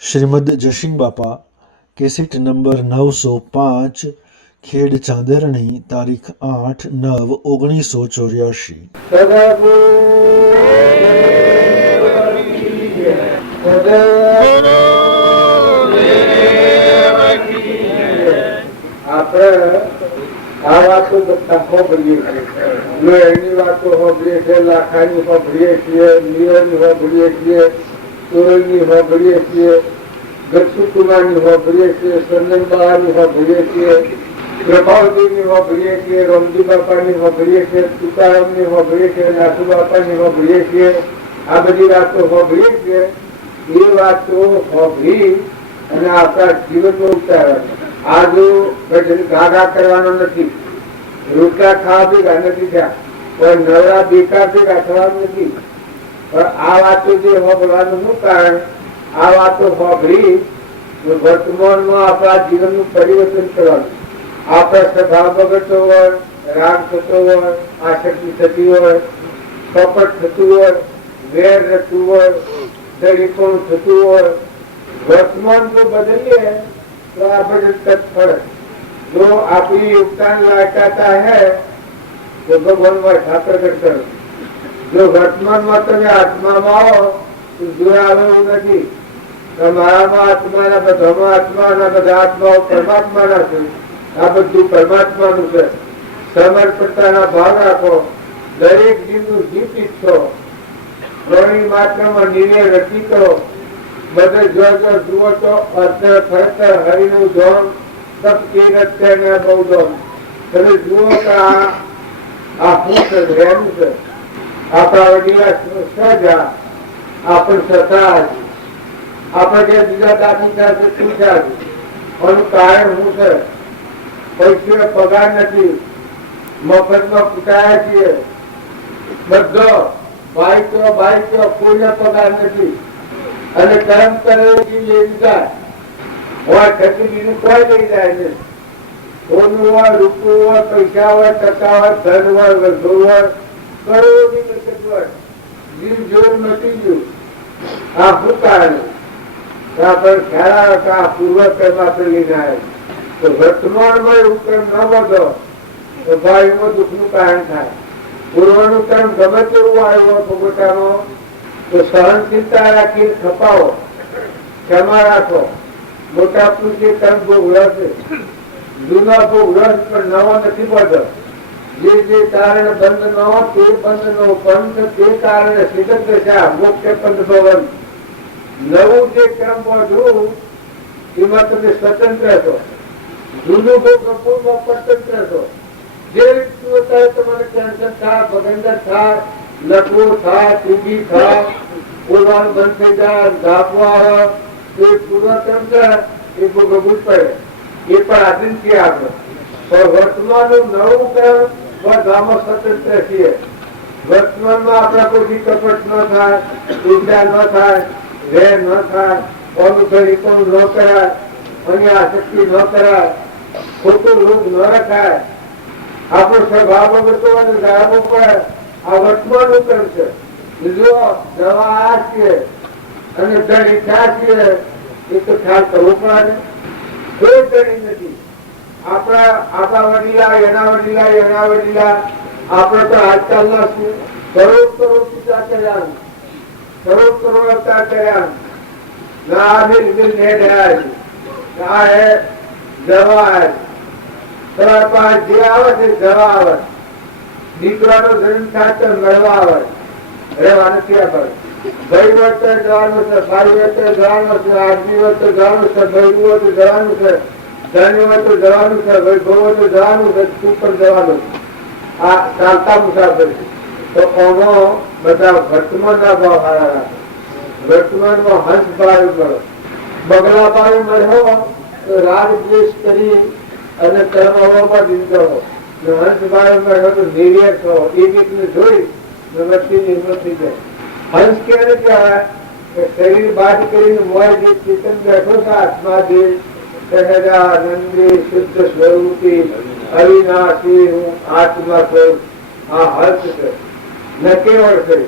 શ્રીમદ જશિંગ બાપા cassette number 905 ખેડ ચાંદરણી તારીખ 8/9/1984। આ વાતો બધા હોભળીએ છીએ, એની વાતો હોભળીએ છીએ, લાખાની હોભળીએ છીએ, નિયરની હોભળીએ છીએ, સુરજની હોભળીએ છીએ, ગક્ષુકુમારની હોભળીએ છીએ, સંજનબાની હોભળીએ છીએ, પ્રભાવજીની હોભળીએ છીએ, રમજી બાપાની હોભળીએ છીએ, તુકારામની હોભળીએ છીએ, નાથુ બાપાની હોભળીએ છીએ। આ બધી વાતો હોભળીએ છીએ। એ વાતો હોભળી અને આપણા જીવનમાં ઉતારવાની। આ જો ગાગા કરવાનો નથી, રોટલા ખાવા ભેગા નથી થયા, પણ નવરા બેકાર ભેગા થવાનું નથી। પણ આ વાતો જે હોભળવાનું શું કારણ? આ વાતો હોભળી વર્તમાનમાં આપણા જીવનનું પરિવર્તન કરવાનું। આપણા સ્વભાવ બગડતો હોય, રાગ થતો હોય, આસક્તિ થતી હોય, કપટ થતું હોય, વેર રહેતું હોય, દળીપણું થતું હોય, વર્તમાન જો બદલીએ तो आप तत्पर जो आपकी योगदान लायकाता है तो भगवान में प्रकट करो। जो वर्तमान में તમે આત્મામાં આવો તો દૂર આવેલું નથી। તમારામાં આત્માના બધામાં આત્માના બધા આત્માઓ પરમાત્માના છે। આ બધું પરમાત્માનું છે। સમર્પણતાના ભાવ રાખો। દરેક જીવનું જીત ઈચ્છો। પ્રાણી માત્રમાં નિર્ણય નક્કી કરો। બધે જો જુઓ તો અર્થ ખરેખર હરિનું ધોન સબ કે બહુ ધોન। તમે જુઓ કે આ શું છે, રહેવું છે। આપણા વડીલા સજા આપણ સતા આપણે જે બીજા દાખલ થશે શું થશે? એનું કારણ શું છે? પૈસે પગાર નથી, મફતમાં કૂટાયા છીએ। બધો બાઈક કોઈને પગાર નથી અને કર્મ કરે કોઈ લઈ જાય છે। સોનું હોય, રૂપિયું હોય, પૈસા હોય, ટકા હોય, ધન હોય, વધુ હોય, કરોડોની મિલકત હોય, જીવ જોર નથી ગયું। આ શું કારણ? પણ ખ્યાલ આવે કે આ પૂર્વ કર્મ આપણે લઈને આવે તો વર્તમાનમાં એવું કર્મ ન વધો તો ભાઈ એમાં દુઃખનું કારણ થાય। પૂર્વનું કર્મ ગમે તેવું આવ્યું હોય પોતાનો તો સહનશીલતા રાખીને ખપાવો, ક્ષમા રાખો। મોટા પુરુષે કર્મ ભોગ રહેશે, જૂના ભોગ રસ પણ નવો નથી પડતો। જે કારણે બંધ ન હો તે બંધ નો પંથ, તે કારણે સિદ્ધ દશા મોક્ષ પંથ ભવન। નવું જે કર્મ વધ્યું એમાં તમે સ્વતંત્ર છો, જૂનું ભોગ અપૂર્વ સ્વતંત્ર છો। જે રીતનું અત્યારે તમારે કેન્સર થાય, ભગંદર થાય, લકવો થાય, ટીબી થાય, બોલવાનું બંધ થઈ જાય, ધાપવા હોય, એ પૂર્વક્રમ છે એ ભોગવવું જ પડે। એ પણ આધીન છીએ આપણે। પણ વર્તમાનનું નવું કર્મ બધામાં સ્વતંત્ર છીએ। વર્તમાનમાં આપણા કોઈ કપટ ન થાય, ઈર્ષા ન થાય, વેર ન થાય, અનુભવીપણું ન કરાય, અન્ય આસક્તિ ન કરાય, ખોટું રોગ ન રખાય। આપણો સ્વભાવ બગડતો હોય તો જાળવવો પડે। આ વર્તમાનનું કર્મ છે। બીજો દવા આ છીએ અને ધણી ક્યાં છીએ એ તો ખ્યાલ કરવો પડે। કોઈ ધણી નથી। આપણા વડીલા, એના વડીલા, એના વડીલા, આપણે તો આજકાલના શું કરોડ પિતા કર્યા, કરોડ અવતાર કર્યા। ના મિલ હેડ આ હે દવા હે, તમારા પાસે જે આવે છે દવા આવે। દીકરાનો જન્મ થાય તો મળવા આવે, રહેવા નથી આપણે। ભાઈ વચ્ચે જવાનું છે, ભાઈ વચ્ચે જવાનું છે, આદમી વચ્ચે જવાનું છે, ભાઈ વચ્ચે જવાનું છે, ધન્ય વચ્ચે જવાનું છે, ભાઈ ભવ વચ્ચે જવાનું છે, તું પણ જવાનું છે। આ ચાલતા મુસાફરી તો આનો બધા વર્તમાનના ભાવ સારા રાખે। વર્તમાનમાં હંસ ભાવ કરો, બગલા ભાવ મળ્યો તો રાગ દ્વેષ કરી અને કર્મમાં દીધો। હંસ ભાવ મળ્યો તો નિર્યર થો, એક એકને જોઈ વ્યક્તિ નિર્મળ થઈ જાય। હંસ ક્યારે કહેવાય? શરીર બાદ કરીને મોય જે ચેતન બેઠો છે આત્મા જે સહજાનંદી શુદ્ધ સ્વરૂપી અવિનાશી હું આત્મા સ્વરૂપ, આ હર્ષ છે, ન કેવળ છે।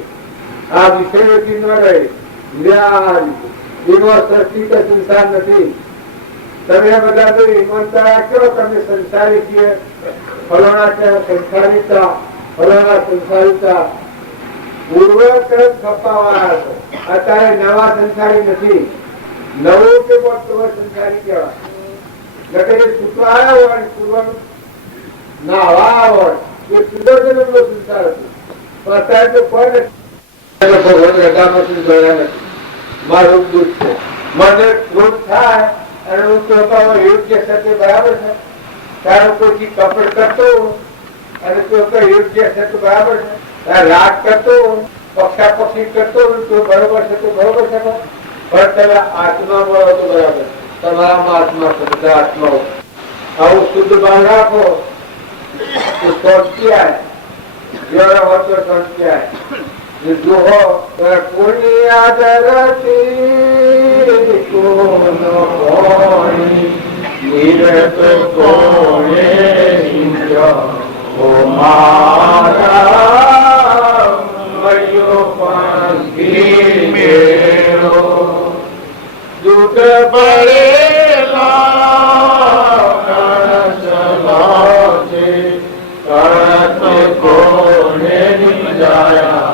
આ વિષયોથી ન રહે, એનો સૃષ્ટિ કે સંસાર નથી. તમે બધા તો ઈમાનદાર રાખો, તમે સંસારી છીએ, ફલાણા છે સંસારિતા, ફલાણા સંસારિતા. પૂર્વક્રમ છપાવાના હતો. અત્યારે નવા સંસારી નથી. નવું કે પૂર્વ સંસારી કહેવાય. નકર છૂટવા આવ્યા હોય પૂર્વ ના હવા હોય એ પૂર્વજન્મનો સંસાર હતો. પણ અત્યારે તો કોઈ નથી. ભગવાન રડામાંથી ગયા નથી. મારું દુઃખ છે, મને ક્રોધ થાય અને હું તો યોગ્ય સાથે બરાબર છે. તારો કોઈ કપડ કરતો અને તો યોગ્ય છે તો બરાબર છે. રાગ કરતો પક્ષા પક્ષી કરતો તો બરોબર છે, તો બરોબર છે. પણ તમે આત્મા મળો તો બરાબર. તમારામાં આત્મા છે, બધા આત્માઓ. આવું શુદ્ધ ભાવ રાખો તો શાંતિ આવે. જેવડા હોય તો શાંતિ આવે. જો પુણ્ય ધરતી કોનો કોણી નિરત કોણે ઓ મારા મયો પાંખી મેળો દૂધ પડેલા સલાજે કરત કોણે નિજાયા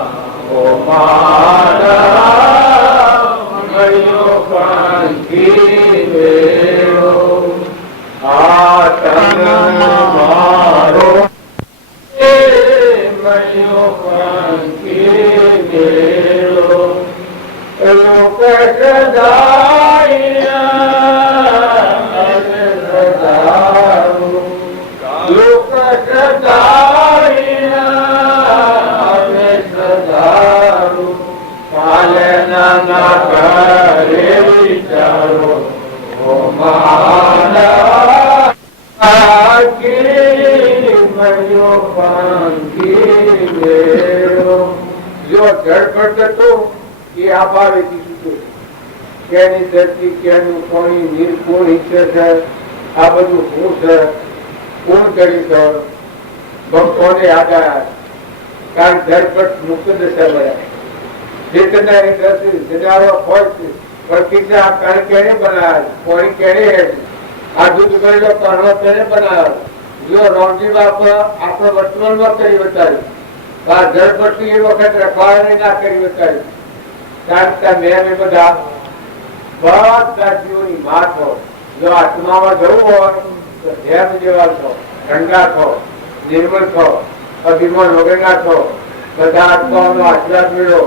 ઓ મારા મયો પાંખી મેળો આતન મારો મયો પાંખી મેળો લોક સદાયા સદારું લોક સદાયા સદારું કાલે ના કરે વિચારો ઓ મારા મયો પાંખી મેળો. જો જળપટ હતો એ આભાવેથી છૂટો. કેની ધરતી, કેનું પાણી, નીર કોણ ઈચ્છે છે, આ બધું શું છે, કોણ કરી છે, ભક્તોને યાદ આવ્યા. કારણ જળપટ મુક્ત દશા મળ્યા. ચેતનાની દ્રષ્ટિ જનારો હોય છે, પણ કેટલા કણ કેને બનાવ્યા, પાણી કેને હેઠું, આ દૂધ ભરેલો કણો કેને બનાવ્યો. જો રોમજી બાપ આપણે વર્તમાનમાં કરી બતાવ્યું, આ જળપટ્ટી એ વખત રખવાડે ના કરી બતાવ્યું. કારણ મેં બધા જીવોની માં છો. જો આત્મામાં જવું હોય તો ધ્યાન જેવા છો, ઠંડા છો, નિર્મળ છો, અભિમાન વગરના છો. બધા આત્માઓનો આશીર્વાદ મેળવો.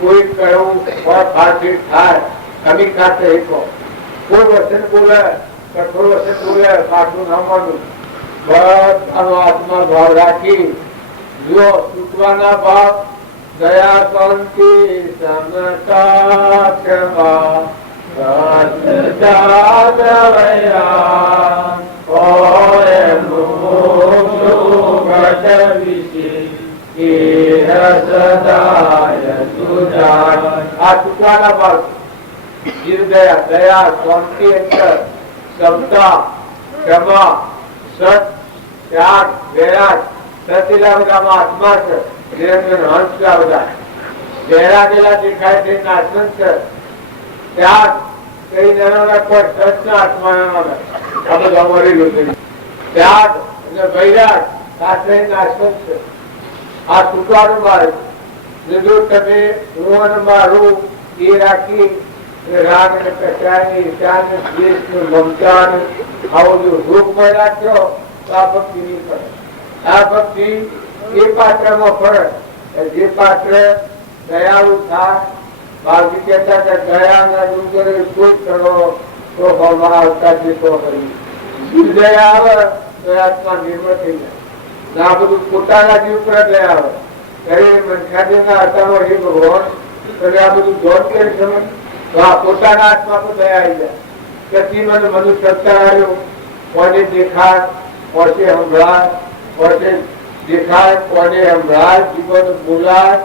કોઈ કયું ફાળફીટ થાય કમી ખાતે હેઠો. કોઈ વચન બોલે કઠોર વચન બોલે પાછું ન માનવું. બધાનો આત્મા ભાવ રાખી જો ચૂકવાના ભાવ દયા શાંતિ સમતા ક્ષમા આ ચૂકવાના ભાવ દયા દયા શાંતિ અંતર સમતા ક્ષમા સત ત્યાગ વૈરાગ સતીલા બધામાં આત્મા છે. નિરંજન હંસ બધા વૈરાગેલા દેખાય તે નાશવંત છે. ત્યાગ કઈ નાના કોઈ સતના આત્મા આ બધું અમરેલું છે. ત્યાગ અને વૈરાગ સાથે નાશવંત છે. આ છૂટવાનું માર્ગ. જો તમે હું અને મારું એ રાખી રાગ ને કચાય ઈર્ષા ને દ્વેષ ને મમતા ને આવો જો રૂપ માં રાખ્યો તો આ ભક્તિ નહીં પડે. આ ભક્તિ એ પાત્રમાં પડે જે પાત્ર દયાળુ થાય. બાળકી કહેતા કે દયાના ડુંગરે કોઈ કરો તો ભાવમાં આવતા જેતો કરી દયા આવે તો આત્મા નિર્મળ થઈ જાય. આ બધું પોતાના જીવ પર દયા આવે. મનખાદેવના આત્માનો હે ભગવાન તમે આ બધું જોડ કરી સમજ તો આ પોતાના આત્મા પર દયા આવી જાય. પછી મને મનુષ્ય આવ્યો કોને દેખાય કોને સંભળાય કોને દેખાય કોને સંભળાય જીવન બોલાય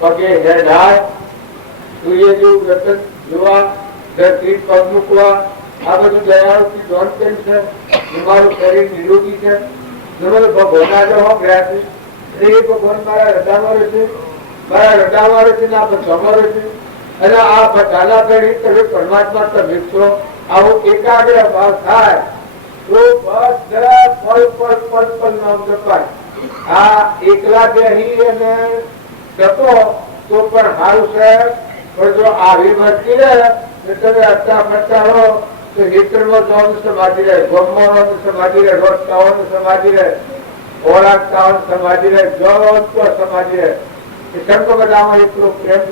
પગે હેડાય સૂર્ય જેવું રતન જોવા ધરતી પગ મૂકવા આ બધું દયાળુથી જોડ કરી છે. તમારું શરીર નિરોગી છે. તમારું ભગવાન ગયા છે એ ભગવાન મારા હૃદયમાં રહેશે, મારા હૃદયમાં રહેશે ને આ બધામાં રહેશે. અને આ બધાના ઘડી તમે પરમાત્મા તમે છો આવો એકાગ્ર ભાવ થાય તો બધા પલ પલ પલ પલ નામ જપાય. આ એકલા બેહી અને જપો તો પણ સારું છે, પણ જો આવી ભક્તિ રહે તમે અડતા ફરતા રહો તો નેત્રમાં જવાનું સમાધિ રહે, ગમવાનું સમાધિ રહે, રોજ ખાવાનું સમાધિ રહે, ખોરાક ખાવાનું સમાધિ રહે, જવાનું તો સમાધિ રહે. શંકર બધામાં એટલો પ્રેમ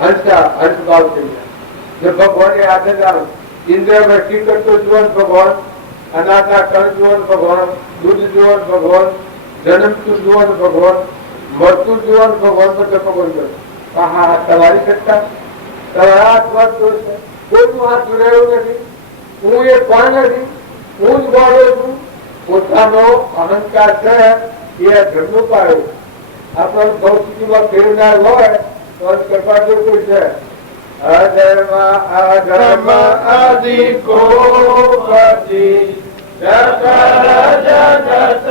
હંસ ભાવ થઈ જાય. ભગવાન આનંદ આવે. ઇન્દ્ર વૃષ્ટિ કરતો જીવન ભગવાન, અનાથા કણ જીવન ભગવાન, દૂધ જીવન ભગવાન, જન્મતું જીવન ભગવાન, મળતું જીવન ભગવાન, બધા ભગવાન કરે. હા તમારી સત્તા તમારા હાથમાં દોષ છે. કોઈનું હાથ જોડાયું નથી. હું એ કોણ નથી, હું જ ગોળો છું. પોતાનો અહંકાર છે એ ધર્મ પાડ્યો. આપણને ભૌતિકમાં ફેરનાર હોય તો કૃપા જેવું છે. અધર્મ અધર્મ અધિકો પતિ સકલ જગત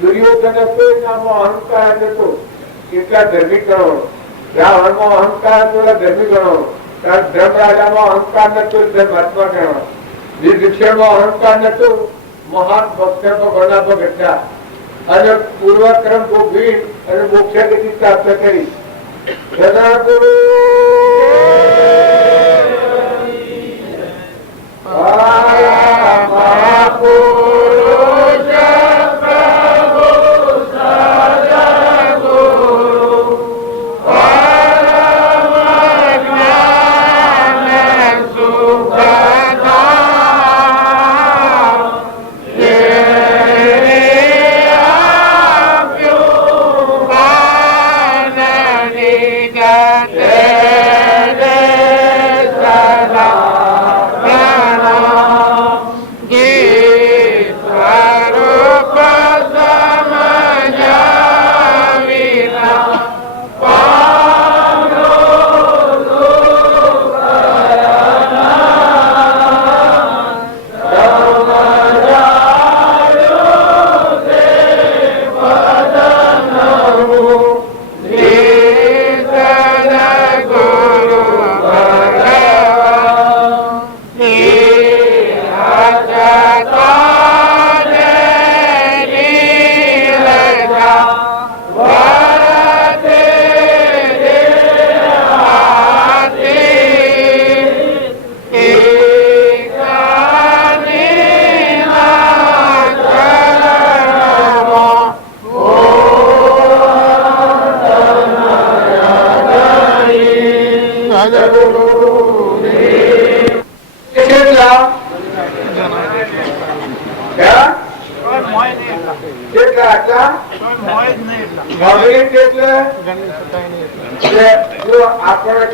દુર્યોધન અહંકાર હતો કેટલા ધર્મી ગણો, રાવણ માં અહંકાર હતો ધર્મી ગણો, ધર્મરાજામાં અહંકાર નતો ધર્માત્મા ગણો, નિર્દિક્ષણ માં અહંકાર નતો મહાન ભક્ત ભગવાનના ભગત અને પૂર્વક્રમ ભોગવી અને મોક્ષ ગતિ પ્રાપ્ત કરી.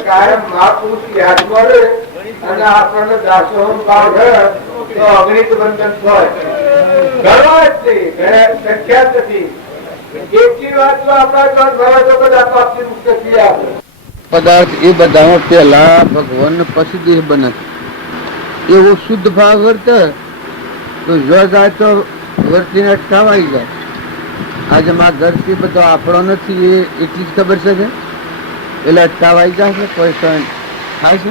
કાયમ મહાપુરુષ યાદમાં રહે અને આપણને દાસોહમ ભાવ રહે તો અગ્નિત બંધન થાય. ઘણો જ સંખ્યાત નથી. એટલી વાતમાં આપણા ઘર તો બધા પાપથી મુક્ત થઈ આવે. પદાર્થ એ બધામાં પહેલા ભગવાન પછી દેહ બને એવો શુદ્ધ ભાવ વર્તે તો જો જાય તો વર્તીને અટકાવાઈ જાય. આજે માં ઘરથી બધો આપણો નથી એ એટલી જ ખબર છે કે એટલે અટકાવાઈ જાય છે, કોઈ થાય છે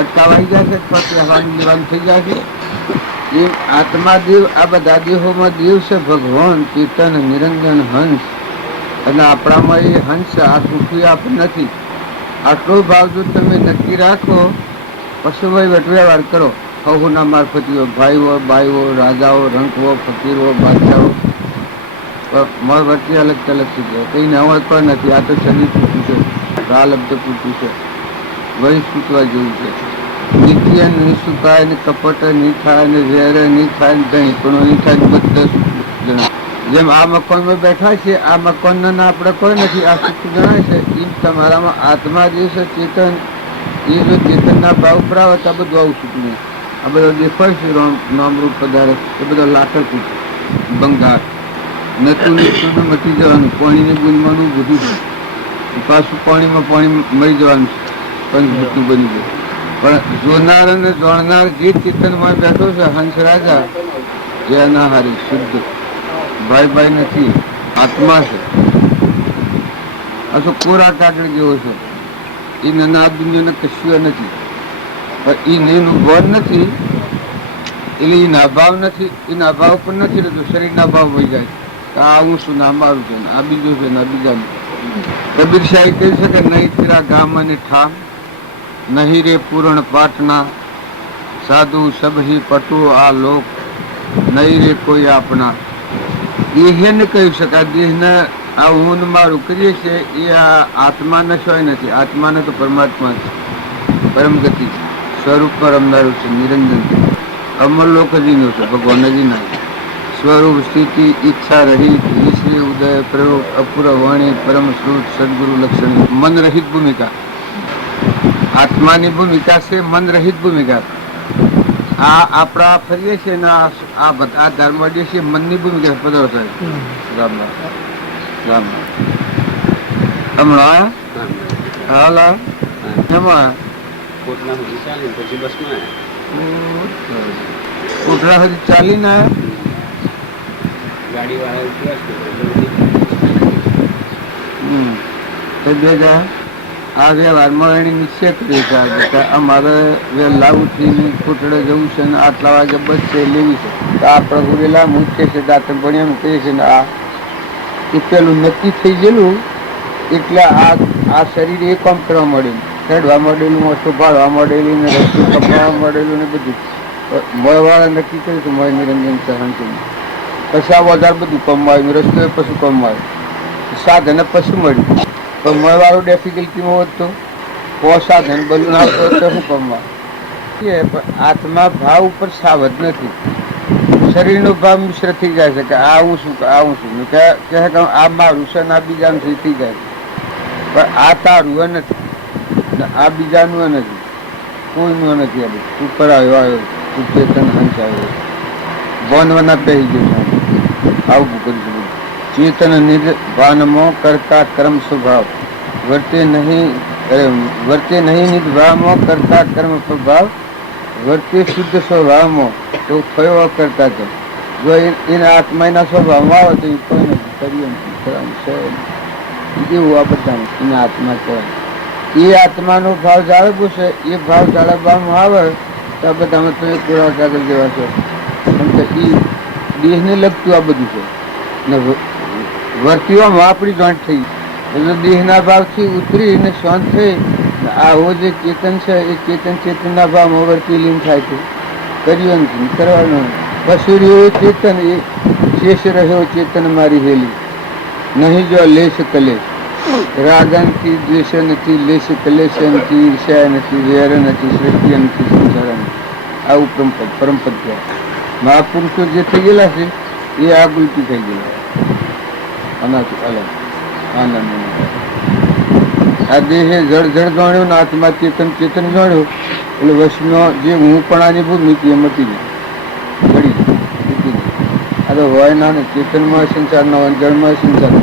અટકાવાઈ જાય છે, પછી હવાની લેવાનું થઈ જાય છે. એમ આત્મા દેવ આ બધા દેહોમાં દેવ છે ભગવાન, ચેતન, નિરંજન, હંસ અને આપણામાં એ હંસ આ પૃથ્વી આપ નથી. આટલો ભાવ જો તમે નક્કી રાખો પછી વહીવટ વ્યવહાર કરો. હવના મારફતીઓ ભાઈઓ, બાઈઓ, રાજાઓ, રંકવો, ફકીરો, બાદશાહો વચ્ચે અલગ અલગ થઈ જાય. કઈ નવા પણ નથી. આ તો શરીર પૂછ્યું છે, પ્રાલબ્ધ પૂછ્યું છે, વહી પૂછવા જેવું છે. નિત્ય નહીં સુકાય ને કપટ નહીં થાય ને વેર નહીં થાય ને દહીં પણ નહીં થાય બધા જણા. જેમ આ મકાનમાં બેઠા છે આ મકાનના આપણે કોઈ નથી, આ સુખ જણાય છે. એમ તમારામાં આત્મા જે છે ચેતન એ જો ચેતનના ભાવ ઉપર આવે તો આ બધું આવું સુખ નહીં. આ બધો દેખાય છે નામરૂપ પદાર્થ એ બધો લાકડ પૂછે બંગાળ નતું નીચું મટી જવાનું. પાણીને બુંદવાનું બધું છે પાછું પાણીમાં પાણી મરી જવાનું પંચભૂતું બની જાય. પણ જોનાર અને જોણનાર જે ચેતનમાં બેઠો છે હંસ રાજા જે અનાહારી શુદ્ધ ભાઈ નથી, આત્મા છે. આ તો કોરા કાગળ જેવો છે. એ નાના દુનિયાને કશું નથી, પણ એનું ભાન નથી એટલે એ નાભાવ નથી. એ નાભાવ પણ નથી રહેતો, શરીરના ભાવ વહી જાય. આ હું છું ને આ મારું છે ને આ બીજું છે ને આ બીજાનું. કબીર સાહેબ કહી શકે નહીં તેરા ગામ અને ઠામ, નહીં રે પૂરણ પાટના, સાધુ સબહી પટુ આ લોક, નહીં રે કોઈ આપણા. દેહને કહી શકાય. દેહને આ હું ને મારું કરીએ છીએ એ આ આત્માને સોય નથી. આત્માને તો પરમાત્મા છે, પરમ ગતિ છે, સ્વરૂપમાં રમનારું છે, નિરંજન છે, અમર લોકજીનું છે, ભગવાનજીના સ્વરૂપ સ્થિતિ ઈચ્છા રહિત વિશ્રી ઉદય પ્રયોગ અપૂર વાણી પરમ શ્રુત સદગુરુ લક્ષણ. મન રહિત ભૂમિકા આત્માની ભૂમિકા છે, મન રહિત ભૂમિકા. આ આપણા ફરીએ છીએ ને આ બધા ધર્મ મળીએ છીએ મનની ભૂમિકા પધારો થાય. રામ રામ હમણાં હાલા એમાં કોટડા સુધી ચાલીને આ વ્યવહારમાં એને નિશ્ચય કર્યો છે અમારે લાવું થઈને કોટડે જવું છે ને આટલા વાગે બસ છે લેવી છે તો આપણે ગુરેલા મૂકીએ છીએ દાંતણ ભણ્યાનું કહીએ છીએ ને આ એ પેલું નક્કી થઈ ગયેલું એટલે આ શરીર એ કામ કરવા મળ્યું, ચડવા મળેલું, વસ્તુ ભાળવા મળેલી ને રસ્તો કપાવવા મળેલું ને બધું મળવાળા નક્કી કર્યું કે મય નિરંજન સહન. પછી આ વધારે બધું કમાયું, રસ્તો એ પછી કમાયું, સાધન પછી મળ્યું. પણ મળવાળું ડિફિકલ્ટીમાં હોત તો સાધન બલૂન આવતો હોય તો શું કમવા. પણ આત્મા ભાવ ઉપર સાવધ નથી. શરીરનો ભાવ મિશ્ર થઈ જાય છે કે આ હું છું કે આ હું છું, કે આ મારું છે ને આ બીજાનું છે થઈ જાય છે. પણ આ તારું નથી, આ બીજાનું નથી, કોઈનું નથી. ઉપર આવ્યો તું ચેતન હંસ આવ્યો વનવના પહેરી ગયો છે. આવું કરીશું ચેતન નિર્ભાનમાં કરતા કર્મ સ્વભાવ વર્તે નહીં નિર્ભાવમાં કરતા કર્મ સ્વભાવ વર્તે શુદ્ધ સ્વભાવમાં તો થયો કરતા તો જો એના આત્માના સ્વભાવમાં આવે તો એ કોઈ નથી કર્યું નથી કરવાનું છે એવું. આ બધાનું એના આત્મા કહેવાય. એ આત્માનો ભાવ જાળવવો છે. એ ભાવ જાળવવામાં આવે તો આ બધામાં તમે કોરા કાગળ જેવા છો. કેમ કે એ દેહને લગતું આ બધું છે ને વર્તીવામાં આપણી જોઈન્ટ થઈ એટલે દેહના ભાવથી ઉતરીને શાંત થઈ આવો જે ચેતન છે એ ચેતનના ભાવમાં વર્તી લીન થાય છે. કર્યું નથી કરવાનું. પશુ રહ્યો ચેતન એ શેષ રહ્યો ચેતન મારી હેલી નહીં જો લેશ કલેશ. રાગનથી દ્વેષ નથી, લેશ કલેશ નથી, ઈર્ષ્યા નથી, વેર નથી, સૃષ્ટિ નથી, સંસાર નથી. આવું પરંપરા મહાપુરુષો જે થઈ ગયેલા છે એ આ ગુલતી થઈ ગયેલા આનાથી અલગ આનંદ. આ દેહે જળ જાણ્યો ને આત્મા ચેતન જાણ્યો એટલે વશનો જે હું પણ આની ભૂમિતિ એ મટી ગઈ પડી ગઈ. આ તો હોય ના ને ચેતનમાં સંસાર ના હોય, જળમાં સંસાર.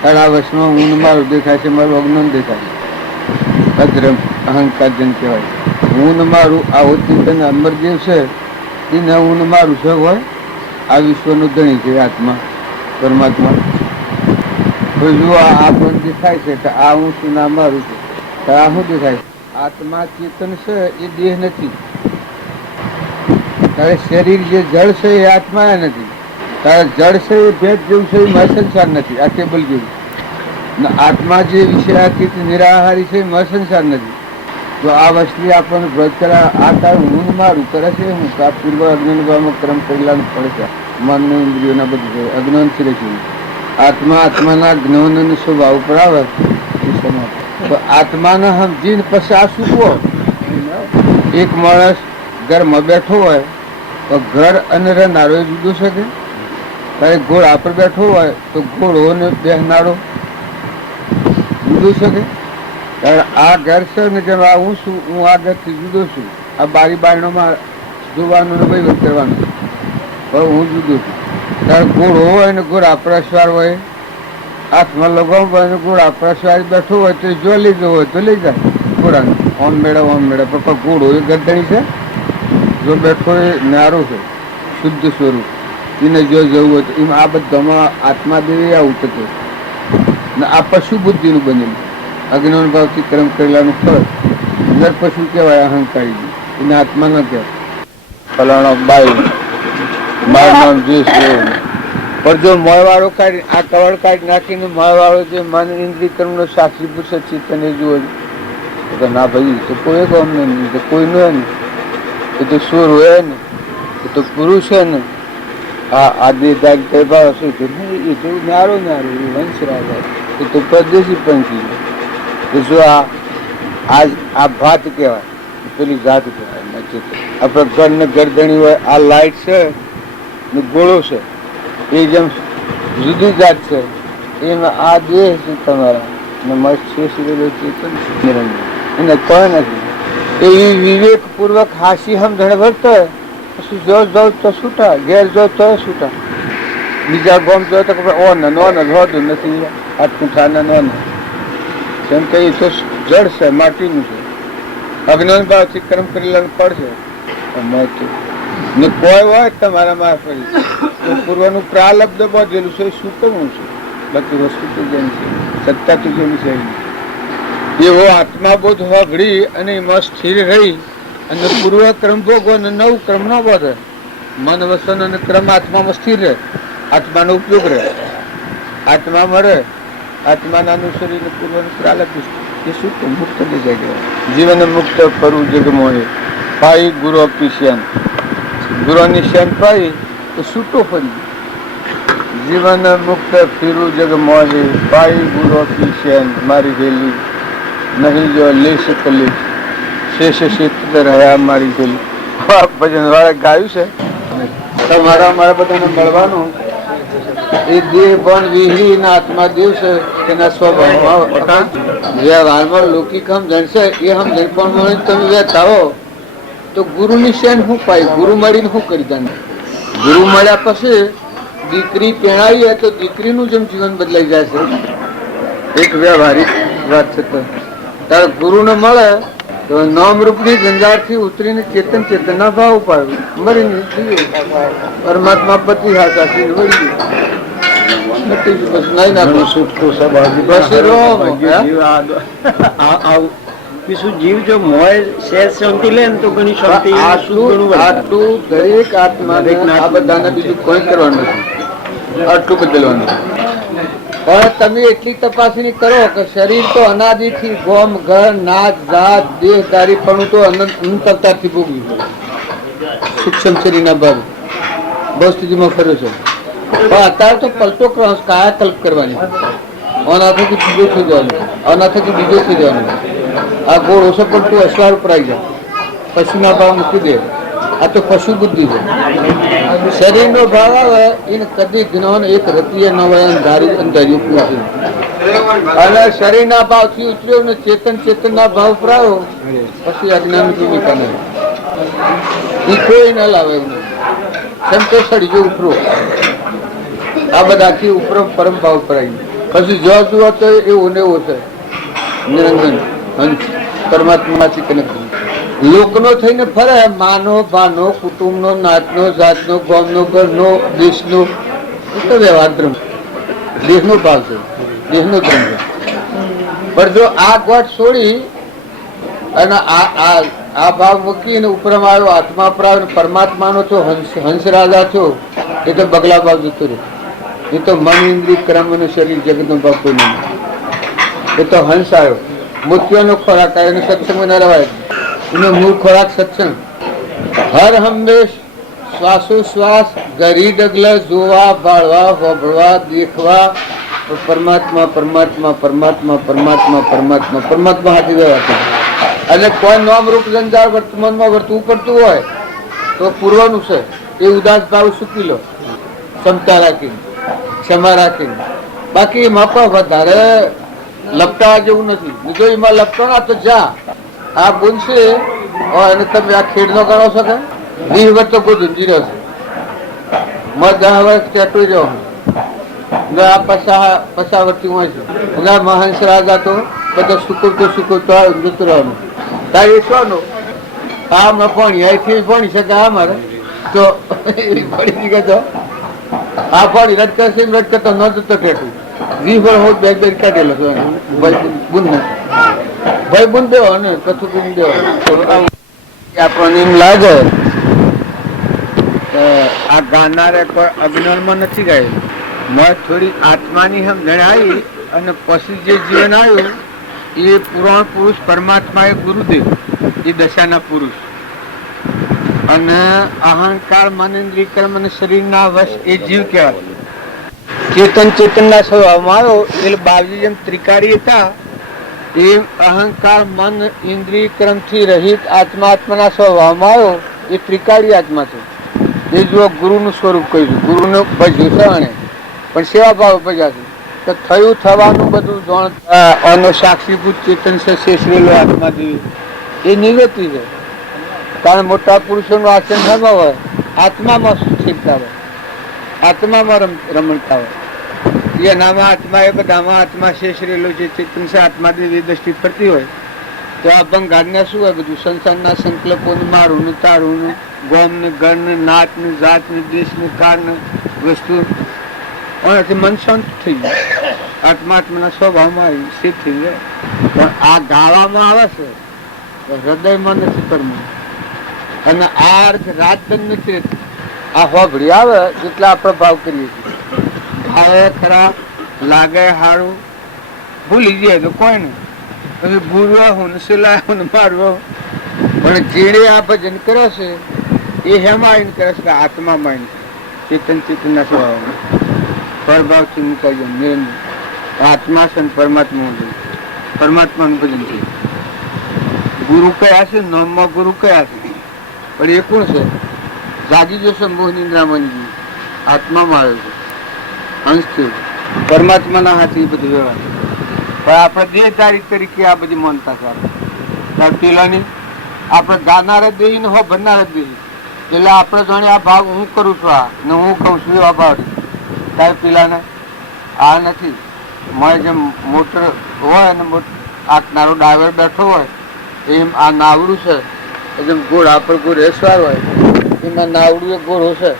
ત્યારે આ વશમાં હું મારું દેખાય છે, મારું અજ્ઞાન દેખાય છે. અધ્રમ અહંકાર જન કહેવાય. હું મારું આવો ચેતન અમરદેવ છે એને હું મારું છે હોય આ વિશ્વનું ધણી છે આત્મા પરમાત્મા. તો જો આ પણ દેખાય છે તો આ હું શું ના મારું છે તો આ શું દેખાય? આત્મા ચેતન છે એ દેહ નથી. તારે શરીર જે જળ છે એ આત્મા નથી. તારે જળ છે એ ભેદ જેવું છે એ મહસંસાર નથી. આ ટેબલ જેવું. આત્મા જે વિષયાતીત નિરાહારી છે એ મહસંસાર નથી. તો આ વસ્તુ આપણને ભ્રત કરે આ તારું હું મારું કરે છે હું આ પૂર્વ અજ્ઞાનમાં ક્રમ કરેલાનું ફળ છે. મન ઇન્દ્રિયોના બધું છે અજ્ઞાનથી રહે છે. આત્માના જ્ઞાન સ્વભાવ ઉપર આવે તો આત્માને સમજીને પછી આ શીખવો. એક માણસ ઘરમાં બેઠો હોય તો ઘર અને રહેનારો એ જુદો શકે. ત્યારે ઘોડા પર બેઠો હોય તો ઘોડો ને બેહનારો જુદો શકે. ત્યારે આ ઘર છે ને જેમ આ હું છું હું આ ઘરથી જુદો છું. આ બારી બારણોમાં જોવાનું ને વહીવટ કરવાનું પણ હું જુદો છું. ત્યારે ઘોડો હોય ને ઘોડા પર સવાર હોય હાથમાં લગાવવું હોય ને ઘોડા પર સવાર બેઠો હોય તો જો લીધો હોય તો લઈ જાય. ઘોડા ઓમ મેળા પણ ઘોડો એ ગરદણી છે, જો બેઠો એ નારો છે, શુદ્ધ સ્વરૂપ. એને જો જવું હોય તો એમાં આ બધામાં આત્માદેવ આવું થતું. ને આ પશુ બુદ્ધિનું બનેલું અજ્ઞાન ભાવથી કર્મ કરેલાનું ફળ નર પશુ કહેવાય, અહંકારી. એને આત્મા ન કહેવાય. ફલાણો બાઈ મારું નામ જોઈશ એવું. પણ જો મોયવાળો કાઢી આ કવળ કાઢી નાખીને મોયવાળો જે મન ઇન્દ્રિય કર્મનો સાક્ષી પુરુષ ચિત્તને જુઓ તો ના ભાઈ તો કોઈ કોમ નહીં, તો કોઈ નહીં, એ તો સુર હોય ને, એ તો પુરુષ છે ને. આ આદિ દાગ ભાવ હશે તો નહીં, એ તો ન્યારો એ વંશરાજ, એ તો પરદેશી પંછી. તો જો આ ભાત કહેવાય, પેલી જાત કહેવાય. આપણા ઘરને ગરદણી હોય, આ લાઈટ છે ને ગોળો છે, એ જેમ જુદી જાત છે. એમાં આ દેહ છે તમારા ને મત છે એને કોઈ નથી. એ વિવેક પૂર્વક હાસી સમજણ વર્તે. પછી જો જાવ તો છૂટા, ઘેર જાવ તો છૂટા. બીજા ગોમ જો તો હોતું નથી, આટલું થાના નો જેમ કે એ તો જળ છે, માટીનું છે. અજ્ઞાન ભાવથી કર્મ કરેલા પડશે ને કોઈ હોય તમારા મારફત પૂર્વનું પ્રાલબ્ધ બધેલું છે, શું કરવું છે? બાકી વસ્તુ તો જેમ છે, સત્તા તો જેમ છે. એવો આત્માબોધ વગડી અને એમાં સ્થિર રહી અને પૂર્વ ક્રમ ભોગવો અને નવું ક્રમ ન વધે. મન વસન અને ક્રમ આત્મામાં સ્થિર રહે, આત્માનો ઉપયોગ રહે, આત્મા મળે, આત્માના અનુસરીને પૂર્વનું પ્રાલબ્ધ એ શું મુક્ત થઈ જાય. જીવન મુક્ત કરવું જગમોહે પાઈ ગુરુ અપિશ્યાન, ગુરુની શ્યાન પાઈ તો છૂટો ફરી. જીવન મુક્ત ફીરું જગ મોહે પાઈ ગુરુ અપિશ્યાન, મારી ગયેલી નહીં જો લેશ કલી શેષ ક્ષેત્ર રહ્યા મારી ગયેલી. ભજન વાળા ગાયું છે. તમારા મારા બધાને મળવાનું એ દેહ પણ વિહીન આત્મા દેવ છે, તેના સ્વભાવમાં વ્યવહારમાં લૌકિક સમજણ છે. એ સમજણ પણ તમે વ્યર્થ આવો તો ગુરુની શેન શું પાય? ગુરુ મળીને શું કરી દે? ગુરુ મળ્યા પછી દીકરી પહેણાવી હોય તો દીકરીનું જેમ જીવન બદલાઈ જાય છે. એક વ્યવહારિક વાત છે. તારે ગુરુને મળે તો નામરૂપની જંજાળથી ઉતરીને ચેતન ચેતનના ભાવ પાડવું, મરીને પરમાત્મા પતિ હાસાથી વળી જીવ જો મોય શેર શાંતિ લે તો ઘણી શાંતિ. આટલું દરેક આત્મા આ બધાને બીજું કોઈ કરવાનું નથી, આટલું બદલવાનું. પણ તમે એટલી તપાસણી કરો કે શરીર તો અનાદિથી ગોમ ઘર નાચ જાત દેહદારી પણ તો અનંત અવતારથી ભોગવ્યું. સૂક્ષ્મ શરીરના ભાગ બહુ સ્થિતિમાં ફર્યો છે. પણ અત્યારે તો પલટો કાયાકલ્પ કરવાની, આનાથી બીજો થઈ જવાનું, આનાથી બીજો થઈ જવાનું. આ ગોળ ઓછો પડતું અસવાર ઉપર આવી જાય, પશુના ભાવ મૂકી દે. આ તો પશુ બુદ્ધિ છે. શરીરનો ભાવ આવે એને કદી જ્ઞાન એક રતિએ ન હોય અંધાર્યું પૂછ્યું. અને શરીરના ભાવથી ઉતર્યો ને ચેતનના ભાવ ઉપર આવ્યો પછી અજ્ઞાન ભૂમિકા નહીં. એ કોઈ ન લાવે એમને કેમ તો સળજો ઉપરો. આ બધાથી ઉપર પરમ ભાવ ઉપર આવી પછી જો જુઓ તો એવું ને એવું છે. નિરંજન હંસ પરમાત્માથી કનેક્ટ લોકનો થઈને ફરે. માનો ભાનો કુટુંબનો નાતનો જાતનો ગામનો ઘરનો દેશનો તો વ્યવહાર ધર્મ દેશનો ભાવ છે, દેશનો ધર્મ છે. પણ જો આ ગોઠ છોડી અને આ ભાવ મૂકીને ઉપરમાં આવ્યો આત્મા પ્રાવ પરમાત્માનો છો, હંસ રાજા છો, એ તો બગલા ભાવ જતો રહ્યો. એ તો મન ઇન્દ્રિય કર્મ અને શરીર જગતનો ભાવ કોઈ નહીં. એ તો હંસ આવ્યો, મોતિયાનો ખોરાક આવ્યો અને સત્સંગમાં ન રહેવાય. એનો મૂળ ખોરાક સત્સંગ. હર હંમેશ શ્વાસોશ્વાસ ગરી ડગલા જોવા, બાળવા, હોબળવા, દેખવા પરમાત્મા પરમાત્મા પરમાત્મા પરમાત્મા પરમાત્મા પરમાત્મા હાથી રહ્યા. અને કોઈ નામ રૂપ જંજાળ વર્તમાનમાં વર્તવું પડતું હોય તો પૂર્વનું છે એ ઉદાસ ભાવ સૂકી લો, ક્ષમતા રાખીને, ક્ષમા રાખીને. બાકી એમાં પણ વધારે લપટાવા જેવું નથી. જો એમાં લપટો ના તો જા આ ગુણ છે અને તમે આ ખેડ નો ગણો છો કે 20 વર્ષ તો કોઈ જીરો છે. મત 10 વર્ષ ચેટું જવાનું આ 50 વર્ષથી હોય છે. મહંસ રાજા તો બધા સુકવતો આવે જતું રહેવાનું. તારે એ શોનું આમાં પાણી અહીંથી પાણી શકે અમારે તો પડી ગયો તો આ પાણી રદ કરશે રદ કરતો ન જતો ટેટું રીફળ હોત બેગ બેગ કાઢેલો ભાઈ બુંદ ભાઈ બુંદ દેવો ને કથું પીને દેવો. આપણને એમ લાગે આ ગાનારે કોઈ અજ્ઞાનમાં નથી ગાયેલું. મેં થોડી આત્માની સમજણ આવી અને પછી જે જીવન આવ્યું એ પુરાણ પુરુષ પરમાત્મા એ ગુરુદેવ એ દશાના પુરુષ અને અહંકાર મન ઇન્દ્રિય કર્મ અને શરીરના વશ એ જીવ કહેવાય. ચેતનના સ્વભાવમાં આવ્યો એટલે બાવજી જેમ ત્રિકારી હતા એ અહંકાર મન ઇન્દ્રિય કર્મથી રહિત આત્માના સ્વભાવમાં આવ્યો એ ત્રિકારી આત્મા છે. એ જો ગુરુનું સ્વરૂપ કહ્યું ગુરુને ભજ્યું છે અને પણ સેવા ભાવ ભજ્યા છે તો થયું થવાનું બધું જાણ અનો સાક્ષીભૂત ચેતન છે શેષરેલો આત્મા જેવી એ નિવૃત્તિ છે. કારણ મોટા પુરુષોનું આચરણ ન હોય આત્મામાં સ્થિરતા હોય આત્મામાં રમણતા હોય એનામાં આત્મા એ બધામાં આત્મા શેષરેલો છે ચેતન છે આત્મા જેવી દ્રષ્ટિ ફરતી હોય તો આ ભંગારના શું હોય બધું સંસારના સંકલ્પોનું મારું ને તારું ને ગોમ ને ઘર ને નાત ને જાત ને દેશ ને કાળ ને વસ્તુ મન શાંત થઈ જાય આત્માત્માના સ્વભાવમાં આવી સ્થિત થઈ જાય. પણ આ ગાવામાં આવે છે હૃદયમાં નથી કરવું અને આ અર્થ રાજધન નથી રહેતી. આ હોભળી આવે જેટલા આપણે ભાવ કરીએ છીએ ભાવે ખરા લાગે હારું ભૂલી જાય તો કોઈ નહીં પછી ભૂલવા હું ને સિલાય ને મારવો. પણ જેણે આ ભજન કરે છે એ હેમાં આવીને કરે છે આત્મામાં આવીને ચેતનના સ્વભાવમાં પરભાવથી મુકાઈ નિરંજન આત્મા છે પરમાત્માનું ભજન છે. ગુરુ કયા છે નામમાં ગુરુ કયા છે પણ એ કોણ છે જાગી જશે મોહ નિંદ્રામણજી આત્મામાં આવ્યો છે અંશથી પરમાત્માના હાથે એ બધું વ્યવહાર પણ આપણે દેહધારી તરીકે આ બધી માનતા છે પેલાની આપણે ગાનાર દેહી ને હો ભરનાર દેહી એટલે આપણે જાણે આ ભાવ હું કરું છું આ ને હું કહું છું એવા ભાવ ત્યારે પેલાને આ નથી મારે જેમ મોટર હોય ને આંકનારો ડ્રાઈવર બેઠો હોય એમ આ નાવડું છે જેમ ઘોડા પર ઘોડેસવાર હોય એમાં નાવડું એ ઘોડો છે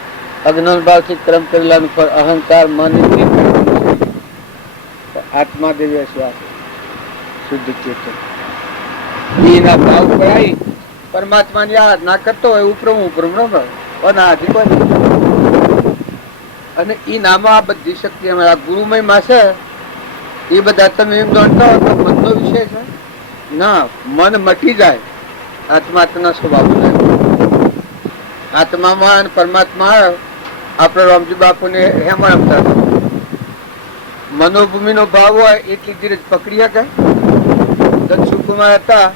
અજ્ઞાન ભાવથી ક્રમ કરેલાનું ફળ અહંકાર મન આત્મા દેવી અશ્વાસ શુદ્ધ ચેતન એના ભાવ પર આવી પરમાત્માની યાદ ના કરતો હોય ઉપરમ અને આથી કોઈ અને એ નામાં આ બધી શક્તિ અમારા ગુરુમય માં છે એ બધા તમે એમ જાણતા હો તો મનનો વિષય છે ના મન મટી જાય આત્માના સ્વભાવ આત્મામાં અને પરમાત્મા આપણે રામજી બાપુને હેમાં રમતા મનોભૂમિનો ભાવ હોય એટલી ધીરજ પકડી શકે. દક્ષુકુમાર હતા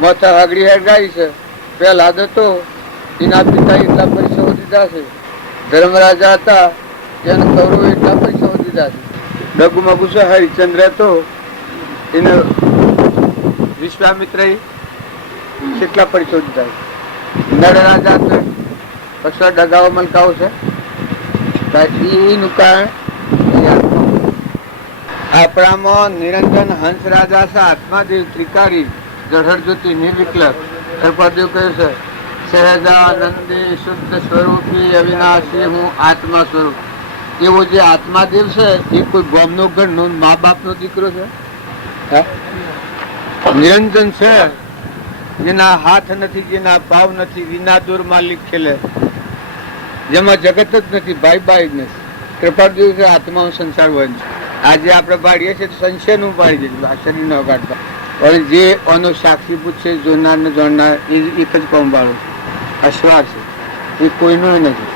મોથા આગળી હેરગાઈ છે પેલા હતો એના પિતા એટલા પૈસાઓ દીધા છે. ધર્મરાજા હતા એને કૌરવ એટલા પૈસાઓ દીધા છે. ડગુમાં ગુસ્સો હરિચંદ્ર હતો એને વિશ્વામિત્ર કેટલા પૈસાઓ દીધા છે. નળ રાજા પછી ડગાઓ મલકાઓ છે એનું કારણ આપણામાં નિરંજન હંસ રાજા છે આત્માદેવ ત્રિકારી જઠર જ્યોતિ નિર્વિકલક સર્પદેવ કહ્યું છે સહજાનંદી શુદ્ધ સ્વરૂપી અવિનાશી હું આત્મા સ્વરૂપ. એવો જે આત્માદેવ છે એ કોઈ ગામનો ઘરનો મા બાપનો દીકરો છે નિરંજન છે જેના હાથ નથી જેના ભાવ નથી વિના દૂર માલિક ખેલે જેમાં જગત જ નથી ભાઈ ભાઈ જ નથી. કૃપાદેવ છે આત્મા સંસાર વંશ. આજે આપણે પાડીએ છીએ તો સંશય નું પાડી દઈએ શરીર નો કાઢતા પણ જે અનો સાક્ષીભૂત છે જોનાર ને જાણનાર એ એક જ કોમ વાળો અશ્વાર છે એ કોઈનો નથી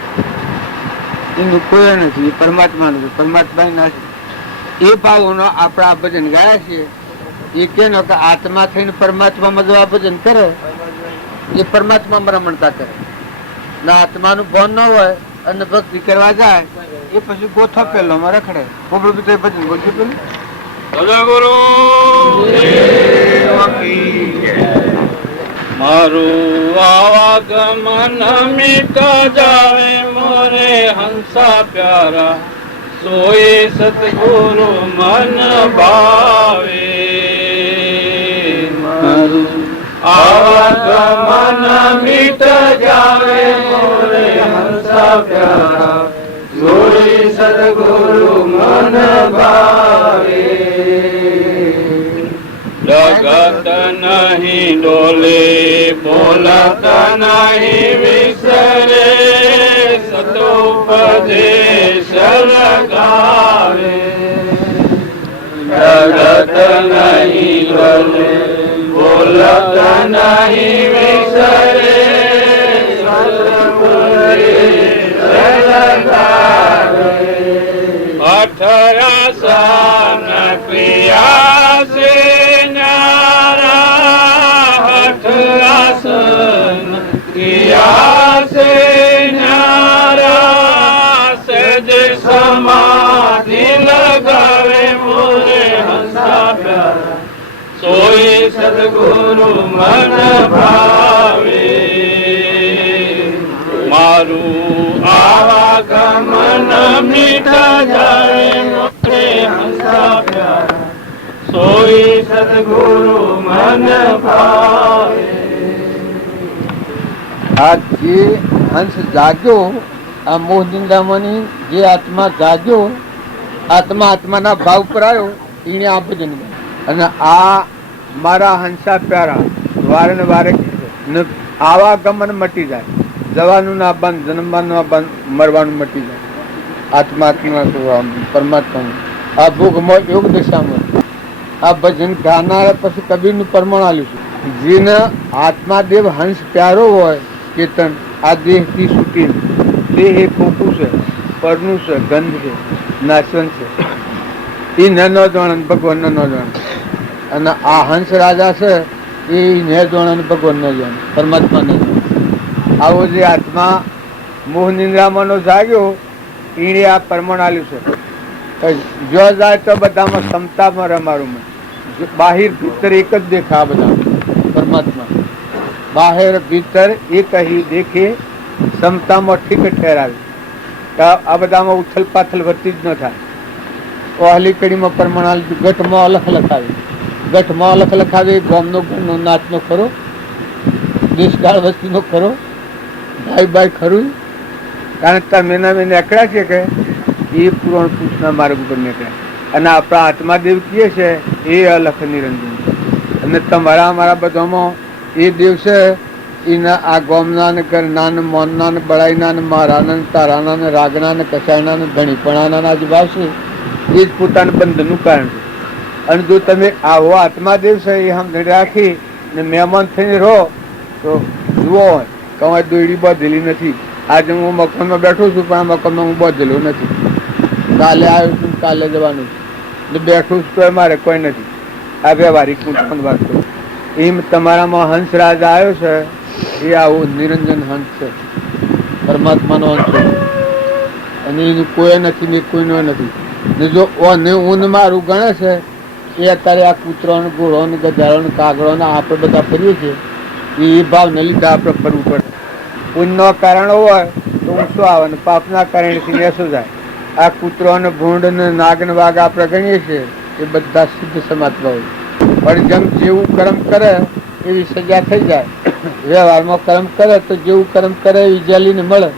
એનું કોઈ નથી એ પરમાત્માનું છે પરમાત્મા ના છે. એ ભાવોનો આપણા ભજન ગાયા છીએ એ કેનો કે આત્મા થઈને પરમાત્મામાં જો આ ભજન કરે એ પરમાત્મામાં રમણતા કરે ને આત્માનું ભાન ન હોય અને ભક્તિ કરવા જાય એ પછી ગોથો પેલો માં રખડે બોબડું ભજન બોલજો પેલું મારું આવાગમન મિટ જાવે મોરે હંસા પ્યારા સોય સતગુરુ મન ભાવે મારું આવાગમન મીટ જાવે મોરે હંસા પ્યારા સોય સતગુરુ મન ભાવે જગત નહીં ડોલે બોલત નહીં વિસરે સતોપદેશ લગાવે જગત નહીં ડોલે બોલત નહીં વિસરે સતોપદેશ લગાવે અઠરાસન ક્રિયા સે અઠરાસન ક્રિયા સે સજ સમાધિ લગાવે મોરે હંસા પ્યારા સોય સદગુરુ મન ભાવે મારું આવાગમન મીઠ જાવે મોરે હંસા પ્યારા સોય સદગુરુ મન ભાવે આ જે હંસ જાગ્યો આ મોહ નિંદામાંની જે આત્મા જાગ્યો આત્માના ભાવ પર આવ્યો એને આ ભજન અને આ મારા હંસા પ્યારા વારે ને વારે આવાગમન મટી જાય જવાનું ના બંધ જન્મવાનું ના બંધ મરવાનું મટી જાય આત્મા પરમાત્મા આ ભોગમાં યોગ દશામાં આ ભજન ગાનાર પછી કબીરનું પ્રમાણ આલ્યું છે જેને આત્માદેવ હંસ પ્યારો હોય કેતન આ દેહથી છૂટીને દેહ એ ખોખું છે પરનું છે ગંધ છે નાશવંત છે એ ન જાણે ભગવાન ન જાણે અને આ હંસ રાજા છે એ ન જાણે ભગવાન ન જાણે પરમાત્મા ન જાણે આવો જે આત્મા મોહ નિંદ્રામાંનો જાગ્યો એને આ પ્રમાણ આલ્યું છે જો જાય તો બધામાં ક્ષમતામાં રમારું બાહિર ભીતર એક જ દેખા બધા પરમાત્મા બાહેર ભીતર એક ही દેખે ક્ષમતામાં ઠીક ઠેરાવે આ બધામાં ઉછલ પાથલ વર્તી જ ન થાય ઓહલી કડીમાં પ્રમાણ ગઠમાં અલખ લખાવે ગઠમાં અલખ લખાવે ગામનો ગણનો નાચનો ખરો દેશકાળ વસ્તીનો ખરો ભાઈ ભાઈ ખરું કારણ કે મેના મેં નીકળ્યા છે કે એ પુરાણ પુરુષના માર્ગ ઉપર નીકળ્યા અને આપણા આત્માદેવ કહે છે એ અલખ નિરંજન અને તમારા અમારા બધામાં એ દિવસે એના આ ગોમના ને ઘરના ને મોનના ને બળાઈના ને મારાના ને તારાના ને રાગના ને કસાયના ને ધણીપણાના જ ભાવ છે એ જ પોતાના બંધનનું કારણ છે અને જો તમે આવો આત્માદેવ છે એ સમજણ રાખી ને મહેમાન થઈને રહો તો જુઓ હોય કે અમારી દોયડી બાંધેલી નથી આજે હું મકાનમાં બેઠો છું પણ આ મકાનમાં હું બાંધેલો નથી કાલે આવ્યો છું કાલે જવાનું છે બેઠું છું તો મારે કોઈ નથી આ વ્યવહારિક વાત કરું એમ તમારામાં હંસ રાજ આવ્યો છે એ આવું નિરંજન હંસ છે પરમાત્માનો હંસ છે અને એનું કોઈ નથી ને કોઈનો નથી ને જો ઊન મારું ગણે છે એ અત્યારે આ કૂતરો ને ઘોડો ને ગધાડો ને કાગડો ને આપણે બધા ફરીએ છીએ એ ભાવને લીધે આપણે ફરવું પડે પુણ્યનો કારણ હોય તો હું શું આવે ને પાપના કારણથી ને શું જાય આ કૂતરો ને ભૂંડ ને નાગ ને વાઘ આપણે ગણીએ છીએ એ બધા સિદ્ધ સમાજમાં હોય પણ જેમ જેવું કર્મ કરે એવી સજા થઈ જાય વ્યવહારમાં કર્મ કરે તો જેવું કર્મ કરે એવી જેલીને મળે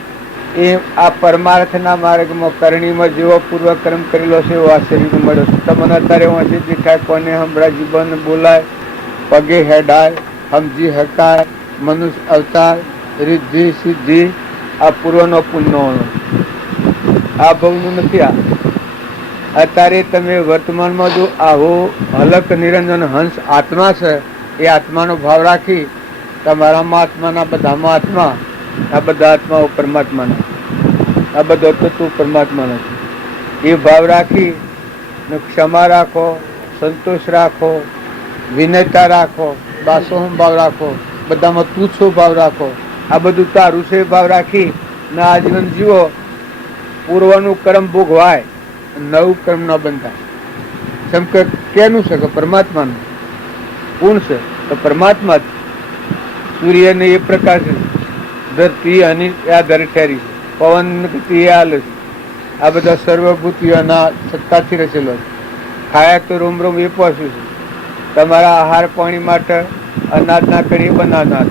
એ આ પરમાર્થના માર્ગમાં કરણીમાં જેવો પૂર્વ કર્મ કરેલો છે એવો આ શરીર મળ્યો છે તમને અત્યારે વાંચી દેખાય કોને હમણાં જીવન બોલાય પગે હેડાય સમજી હકાય મનુષ્ય અવતાર રિદ્ધિ સિદ્ધિ આ પૂર્વનો પુણ્યનો આ ભવનું નથી આ અત્યારે તમે વર્તમાનમાં જો આવો અલક નિરંજન હંસ આત્મા છે એ આત્માનો ભાવ રાખી તમારામાં આત્માના બધામાં આત્મા આ બધા આત્માઓ પરમાત્માના આ બધો તત્વ પરમાત્માના છે એ ભાવ રાખી ક્ષમા રાખો સંતોષ રાખો વિનયતા રાખો દાસોહમ ભાવ રાખો બધામાં તુચ્છો ભાવ રાખો આ બધું તારું છે ભાવ રાખી ને આજીવન જીવો પૂર્વનું કર્મ ભોગવાય નવું કર્મ ન બંધાય જેમ કે કેનું છે કે પરમાત્માનું કોણ છે તો પરમાત્મા જ સૂર્યને એ પ્રકાશ છે ધરતી અને આ દર ઠેરી છે પવન ગતિ એ હાલે છે આ બધા સર્વભૂતિઓના સત્તાથી રચેલો છે. ખાયા તો રોમ રોમ એ પહોંચ્યું છે. તમારા આહાર પાણી માટે અનાજના કણી બનાવનાર.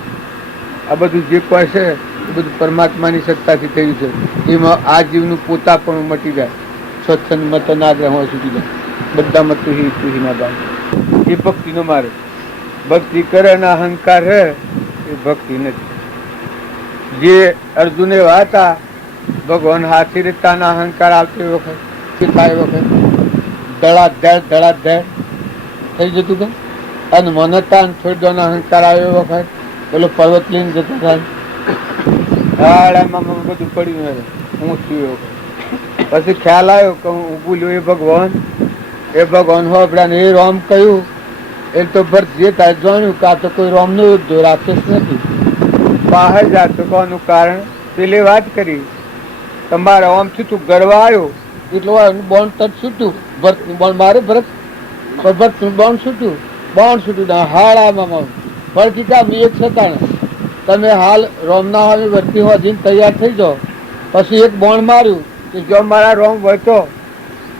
આ બધું જે કોઈ છે એ બધું પરમાત્માની સત્તાથી થયું છે. એમાં આ જીવનું પોતા પણ મટી જાય. સ્વચ્છંદ મત ના રહેવા સુધી જાય. બધા મત તુહી ના ભાવ. એ ભક્તિનો માર્ગ. ભક્તિ કરે અને અહંકાર હે એ ભક્તિ નથી. જે અર્જુને વાતા ભગવાન હાથી રીતના અહંકાર આવતી વખત થાય વખત ધડાધડ થઈ જતું કે અને મનતા થોડી દોનો અહંકાર આવ્યો વખત પેલો પર્વત લઈને જતો થાય. હાડામાં બધું પડ્યું હું થયું. પછી ખ્યાલ આવ્યો કે હું ભૂલ્યો એ ભગવાન હો આપણા એ રોમ કહ્યું એ તો ભરત જે થાય જાણ્યું કે આ તો કોઈ રોમનો રાક્ષસ નથી. બહાર જાતો કોનું કારણ પેલી વાત કરી તમારા ઓમ છૂટું ગરવા આવ્યો એટલું બોન્ડ તરત છૂટ્યું. ભરતનું બોન્ડ મારે ભરત ભરતનું બોન્ડ છૂટ્યું હાડામાં ફરતી કામ એક છતાં તમે હાલ રોમના હાલ વર્તી હોજીને તૈયાર થઈ જાઓ. પછી એક બોન્ડ માર્યું કે જો મારા રોમ વળતો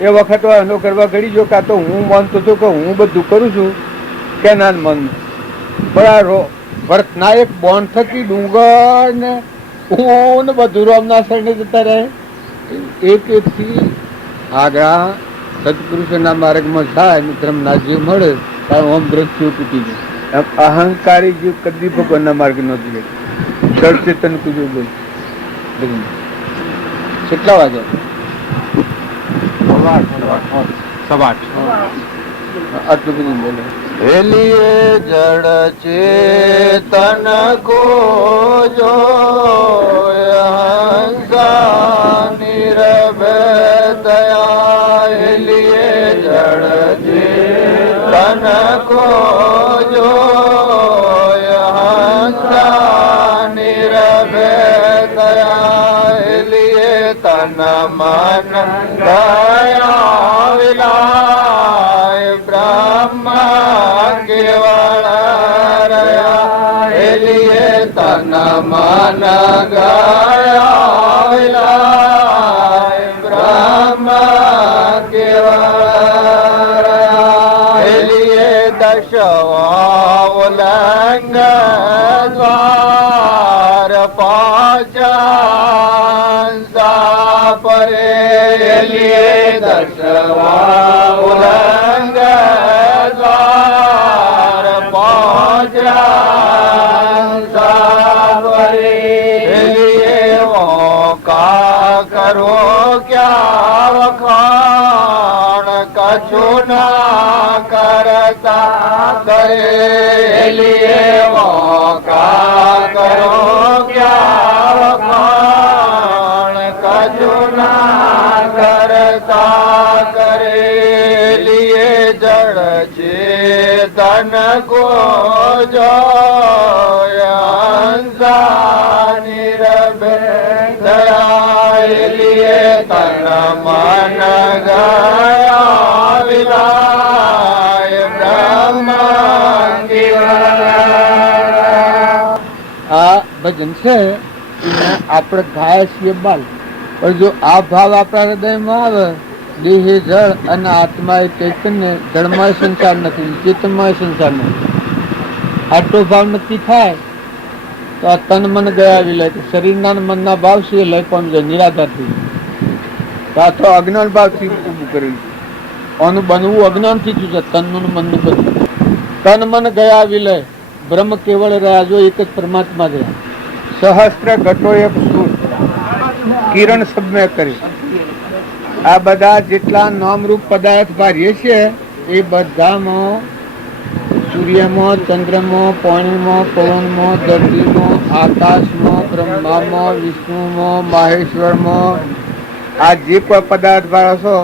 એ વખત એનો કરવા ઘડી જો કાં તો હું માનતો હતો કે હું બધું કરું છું કે ના મન પણ આ ભરતના એક બોન્ડ થકી ડુંગર ને હું ને બધું રોમના શરણે જતા રહે. એક એકથી આગળ સત્પુરુષોના માર્ગમાં થાય ધર્મના જીવ મળે ત્યારે ઓમ દ્રષ્ટિઓ તૂટી જાય. અહંકારી જીવ કદી ભગવાનના માર્ગ નો જીવે. સચેતન કુજો બોલ કેટલા વાગે? 8:15 આટલું બધું બોલે. હેલીએ જડ ચેતન કો જો નિરભય દયા. હેલીએ જડ ચેતન કો જો નિરભય દયા. હેલીએ તન મન દયા વિલાય બ્રહ્મ કેવળ રહ્યા. હેલીએ તન મન ગયા વિલાય બ્રહ્મ કેવળ રહ્યા. હેલીએ દશવાવલંગ દ્વાર પાંચા પરે. હેલીએ દશવાવલંગ દ્વાર પાંચા પરે. હેલીએ કા કરો ક્યા વખાણ કછુ ના કરતા કરે. હેલીએ કા કરો ક્યા વખાણ કછુ ના કરતા કરે. હેલીએ જડ ચેતન કો જો નિરભય દયા. હેલીએ તન મન ગયા વિલાય બ્રહ્મ કેવળ. આ ભજન છે આપણે ગાય છીએ બાલ પણ જો આ ભાવ આપણા હૃદયમાં આવે દેહ જળ અને આત્મા એ ચૈતન્ય જળમય સંસાર નથી ચેતનમય સંસાર નથી. આટલો ભાવ નક્કી થાય તો આ તન મન ગયા વિલય શરીરના મનના ભાવ છે લય પામી જાય નિરાધાર થઈ જાય. આ તો અજ્ઞાન ભાવથી ઊભું કરેલું છે. આનું બનવું અજ્ઞાનથી થયું છે. તનનું મનનું બધું તન મન ગયા વિલય બ્રહ્મ કેવળ રહ્યા જો એક જ પરમાત્મા રહ્યા. સહસ્ત્ર ઘટો એક સૂર કિરણ સબમે કરી. આ બધા જેટલા નામરૂપ પદાર્થ ભારીએ છે એ બધામાં સૂર્યમાં ચંદ્રમાં પાણીમાં પવનમાં ધરતીમાં આકાશમાં બ્રહ્મામાં વિષ્ણુમાં માહેશ્વરમાં આ જે કોઈ પદાર્થ ભારો છો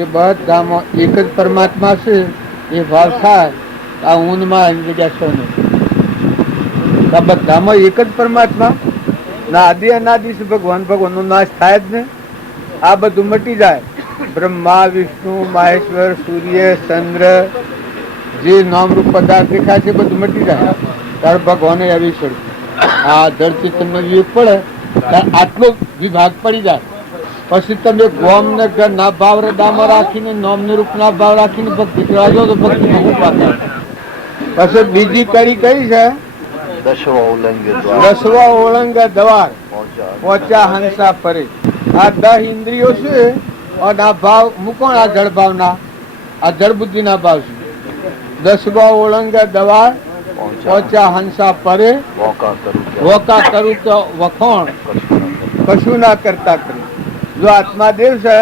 એ બધામાં એક જ પરમાત્મા છે. એ ભાવ થાય આ ઊંધમાં જગ્યા છો નહીં. આ બધામાં એક જ પરમાત્મા ના આદિ અનાદિ ભગવાનનો નાશ થાય જ ને. આ બધું મટી જાય. બ્રહ્મા વિષ્ણુ માહેશ્વર સૂર્ય ચંદ્ર જે નામરૂપ પદાર્થ દેખાય છે બધું મટી જાય ત્યારે ભગવાને આવી છોડ આ ધરતી તમને વિવેક પડે ત્યારે આટલો વિભાગ પડી જાય પછી તમે ગોમ ને ના ભાવ દામાં રાખીને નોમ ને રૂપ ના ભાવ રાખીને ભક્તિ કરવા જાઓ તો ભક્તિ શું પાતા. પછી બીજી કડી કઈ છે? દસવા ઓળંગ દ્વાર પહોંચ્યા હંસા પરે. આ 10 ઇન્દ્રિયો છે અને આ ભાવ મૂકો આ જળ ભાવના, આ જળ બુદ્ધિ ના ભાવ છે. દસવા ઓળંગ દ્વાર પહોંચ્યા હંસા પરે, વોકા કરું તો વખોણ કશું ના કરતા કર્યું. જો આત્માદેવ છે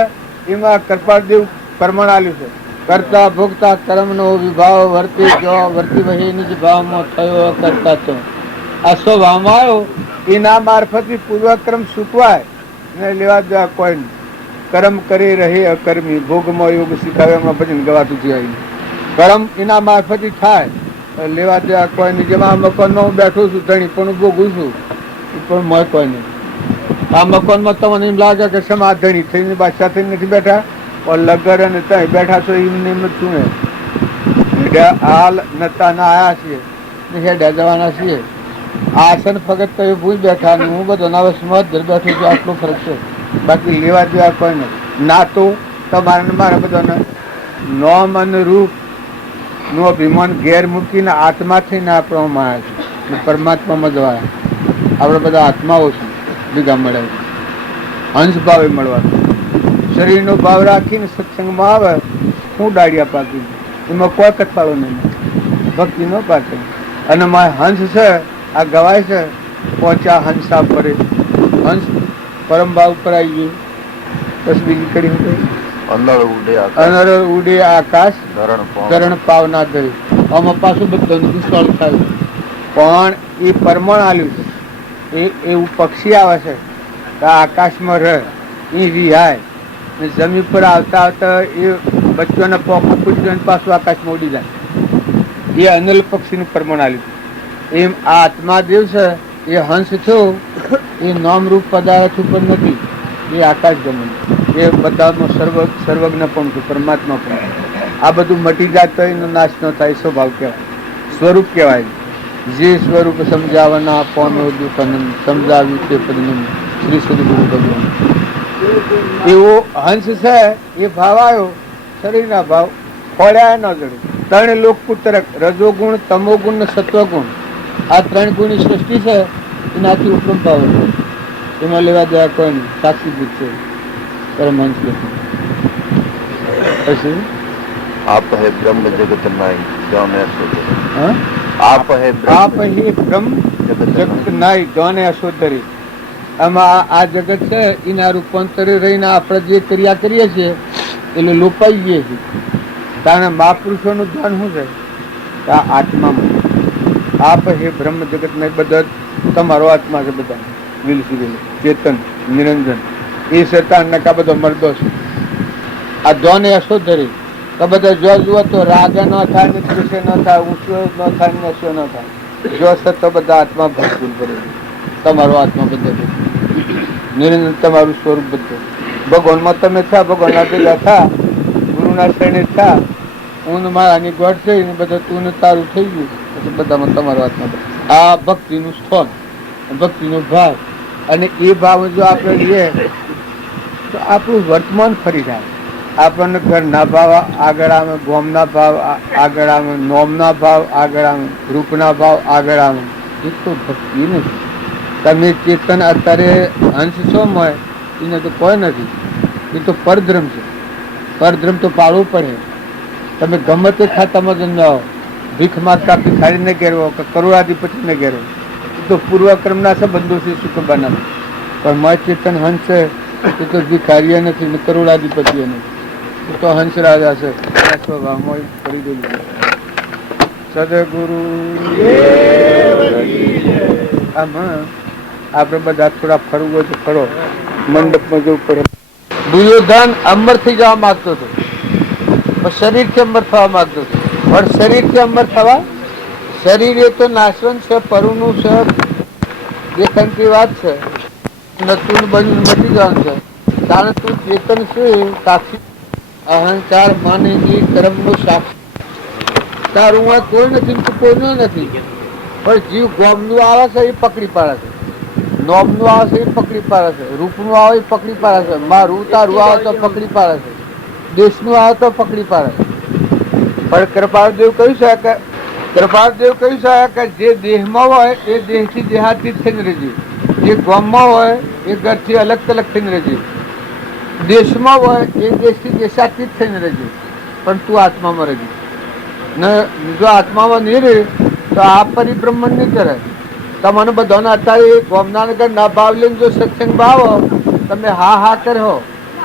એમાં કૃપાદેવ પ્રમાણ આલ્યું છે. કરતા ભોગતા કર્મ નો વિભાવ વર્તી જો વર્તી વહી નિજ ભાવમાં થયો કરતા તો આ સ્વભાવમાં આવ્યો એના મારફતથી પૂર્વક્રમ સૂકવાય ને લેવા દેવા કોઈ નહીં. કર્મ કરી રહે અકર્મી ભોગમાં યોગ શીખાવ્યામાં ભજન ગવાતું છે. કર્મ એના મારફતથી થાય લેવા દેવા કોઈ નહીં. જેમાં આ મકાનમાં હું બેઠો છું ધણી પણ ભોગું છું પણ મોય કોઈ નહીં. આ મકાનમાં તમને એમ લાગે કે સમા ધણી થઈને બાદશાહ થઈને નથી બેઠા પણ લગર અને ત્યાં બેઠા છો એમને એમ જ છું ને. હાલ નતા ના આયા છીએ ને હેડ્યા જવાના છીએ. આસન ફગત તો એ ભૂલ બેઠા ને હું બધો નવસમાં જ બેઠો છું. આટલો ફરક છે, બાકી લેવા દેવા કોઈ નથી. ના તો તમારે મારા બધાને નોમ અને રૂપ નો અભિમાન ઘેર મૂકીને આત્મા થઈને આપવામાં આવ્યા છે. પરમાત્મામાં જવાયા આપણે બધા આત્માઓ છે ભેગા મળે હંસ ભાવે મળવાનું. શરીરનો ભાવ રાખીને સત્સંગમાં આવે હું દાડિયા પાકી એમાં કોઈ કથાળો નહીં, ભક્તિ ન પાકે. અને મારે હંસ છે આ ગવાય છે પહોંચ્યા હંસા પરે. હંસ પરમ ભાવ પર આવી ગયું. બસ બીજી કરી અનર ઉડે આકાશ ધરણ પાવના ધરી. આમાં પાછું બધાનું દુષ્કાળ થાય પણ એ પરમાણ આલ્યું છે. એવું પક્ષી આવે છે આકાશમાં રહે એ રિહાય ને જમીન પર આવતા આવતા એ બચ્ચોને પોખું ફૂટી જાય પાછું આકાશમાં ઉડી જાય. એ અનલ પક્ષીનું પરમાણ આલ્યું. એમ આ આત્માદેવ છે એ હંસ છો એ નામરૂપ પદાર્થ ઉપર નથી, એ આકાશ ગમન એ બધામાં સર્વજ્ઞ પણ છે, પરમાત્મા પણ. આ બધું મટી જાય તો એનો નાશ ન થાય સ્વભાવ કહેવાય, સ્વરૂપ કહેવાય. જે સ્વરૂપ સમજાવવાના પોનો દુઃખનંદ સમજાવ્યું તે પદનંદ શ્રી સદગુરુ ભગવાન. એવો હંસ છે એ ભાવ આવ્યો શરીરના ભાવ ખોળ્યા ન જડે. 3 લોક પુત્રક રજોગુણ તમોગુણ ને સત્વગુણ આ 3 ગુણની સૃષ્ટિ છે એનાથી ઉપરમ ભાવ એમાં લેવા દેવા કોઈ નહીં. સાક્ષી જીત છે પરમહંસ કે પછી आप है ब्रह्म जगत नाई जाने असोदरी. आप ही બ્રહ્મ જગત નાય ગાને અસોદરી. આમાં આ જગત છે એના રૂપાંતરે રહીને આપણે જે ક્રિયા કરીએ છીએ એટલે લોપાઈ ગઈએ છીએ. કારણ મહાપુરુષોનું ધ્યાન શું છે આ આત્મામાં. આપ હે બ્રહ્મ જગત ને બધા તમારો આત્મા છે. બધા નીલસિંહ ચેતન નિરંજન એ છતાં નકા બધો મરદો છે. આ જોને અસોદરી તો બધા જો જુઓ તો રાગ ન થાય ને દ્વેષ ન થાય, ઊંચો ન થાય ને નશો ન થાય. જો સત બધા આત્મા ભરપૂર કરે. તમારો આત્મા બધો નિરંજન તમારું સ્વરૂપ બધું ભગવાનમાં તમે થા, ભગવાનના ભેગા થા, ગુરુના શરણે થા. ઊન મારાની ગોઠ થઈ ને બધા તું ને તારું થઈ ગયું. પછી બધામાં તમારો આત્મા. આ ભક્તિનું સ્થાન, ભક્તિનો ભાવ. અને એ ભાવ જો આપણે લઈએ તો આપણું વર્તમાન ફરી જાય. આપણને ઘરના ભાવ આગળ આવે, ગોમના ભાવ આગળ આવે, નોમના ભાવ આગળ આવે, રૂપના ભાવ આગળ આવે. એ તો ભક્તિ નથી. તમે ચેતન અત્યારે અંશ છો હોય એને તો કોઈ નથી. એ તો પરધ્રમ છે. પરધ્રમ તો પાળવું પડે. તમે ગમે તે ખાતામાં જન્મ આવો, ભીખ માગતા ભિખારીને ઘેરવો કે કરોડાધિપતિને ઘેરવો, એ તો પૂર્વક્રમના સંબંધોથી સુખ બનાવે. પણ મય ચેતન હંસ છે એ તો ભિખારીએ નથી ને કરોડાધિપતિએ નથી. તો હંસ રાજા છે. સ્વભાવમાં કરી દેલું સદગુરુ. આમાં આપણે બધા થોડા ફરવું હોય તો ફરો. મંડપમાં જવું પડે. દુર્યોધન અમર થઈ જવા માંગતો હતો પણ શરીરથી અમર થવા માંગતો હતો. પણ શરીરથી અમર થવા, શરીર એ તો નાશવંત છે, પરુનું છે, દેખનની વાત છે. નતું બન્યું મટી જવાનું છે. કારણ તું ચેતન છે સાક્ષી. અહંકાર માને એ કર્મનો સાક્ષી. તારું આ કોઈ નથી, તું કોઈનો નથી. પણ જીવ ગોમનું આવે છે એ પકડી પાડે છે. નોમનું આવે છે એ પકડી પાડે છે, રૂપનું આવે એ પકડી પાડે છે, મારું તારું આવે તો પકડી પાડે છે, દેશનું આવે તો પકડી પાડે છે. પણ કૃપાળદેવ કહ્યું છે કે જે દેહમાં હોય એ દેહથી દેહાતીત થઈને રહેજે, જે ગામમાં હોય એ ઘરથી અલગ અલગ થઈને રહેજે, દેશમાં હોય એ દેશથી દેશાતીત થઈને રહેજે, પણ તું આત્મામાં રહેજે. ને જો આત્મામાં નહીં રહે તો આ પરિભ્રમણ નહીં કરે. તમને બધાને અત્યારે ગોમનાનગર ના ભાવ લઈને જો સત્સંગ ભાવો તમે હા કરો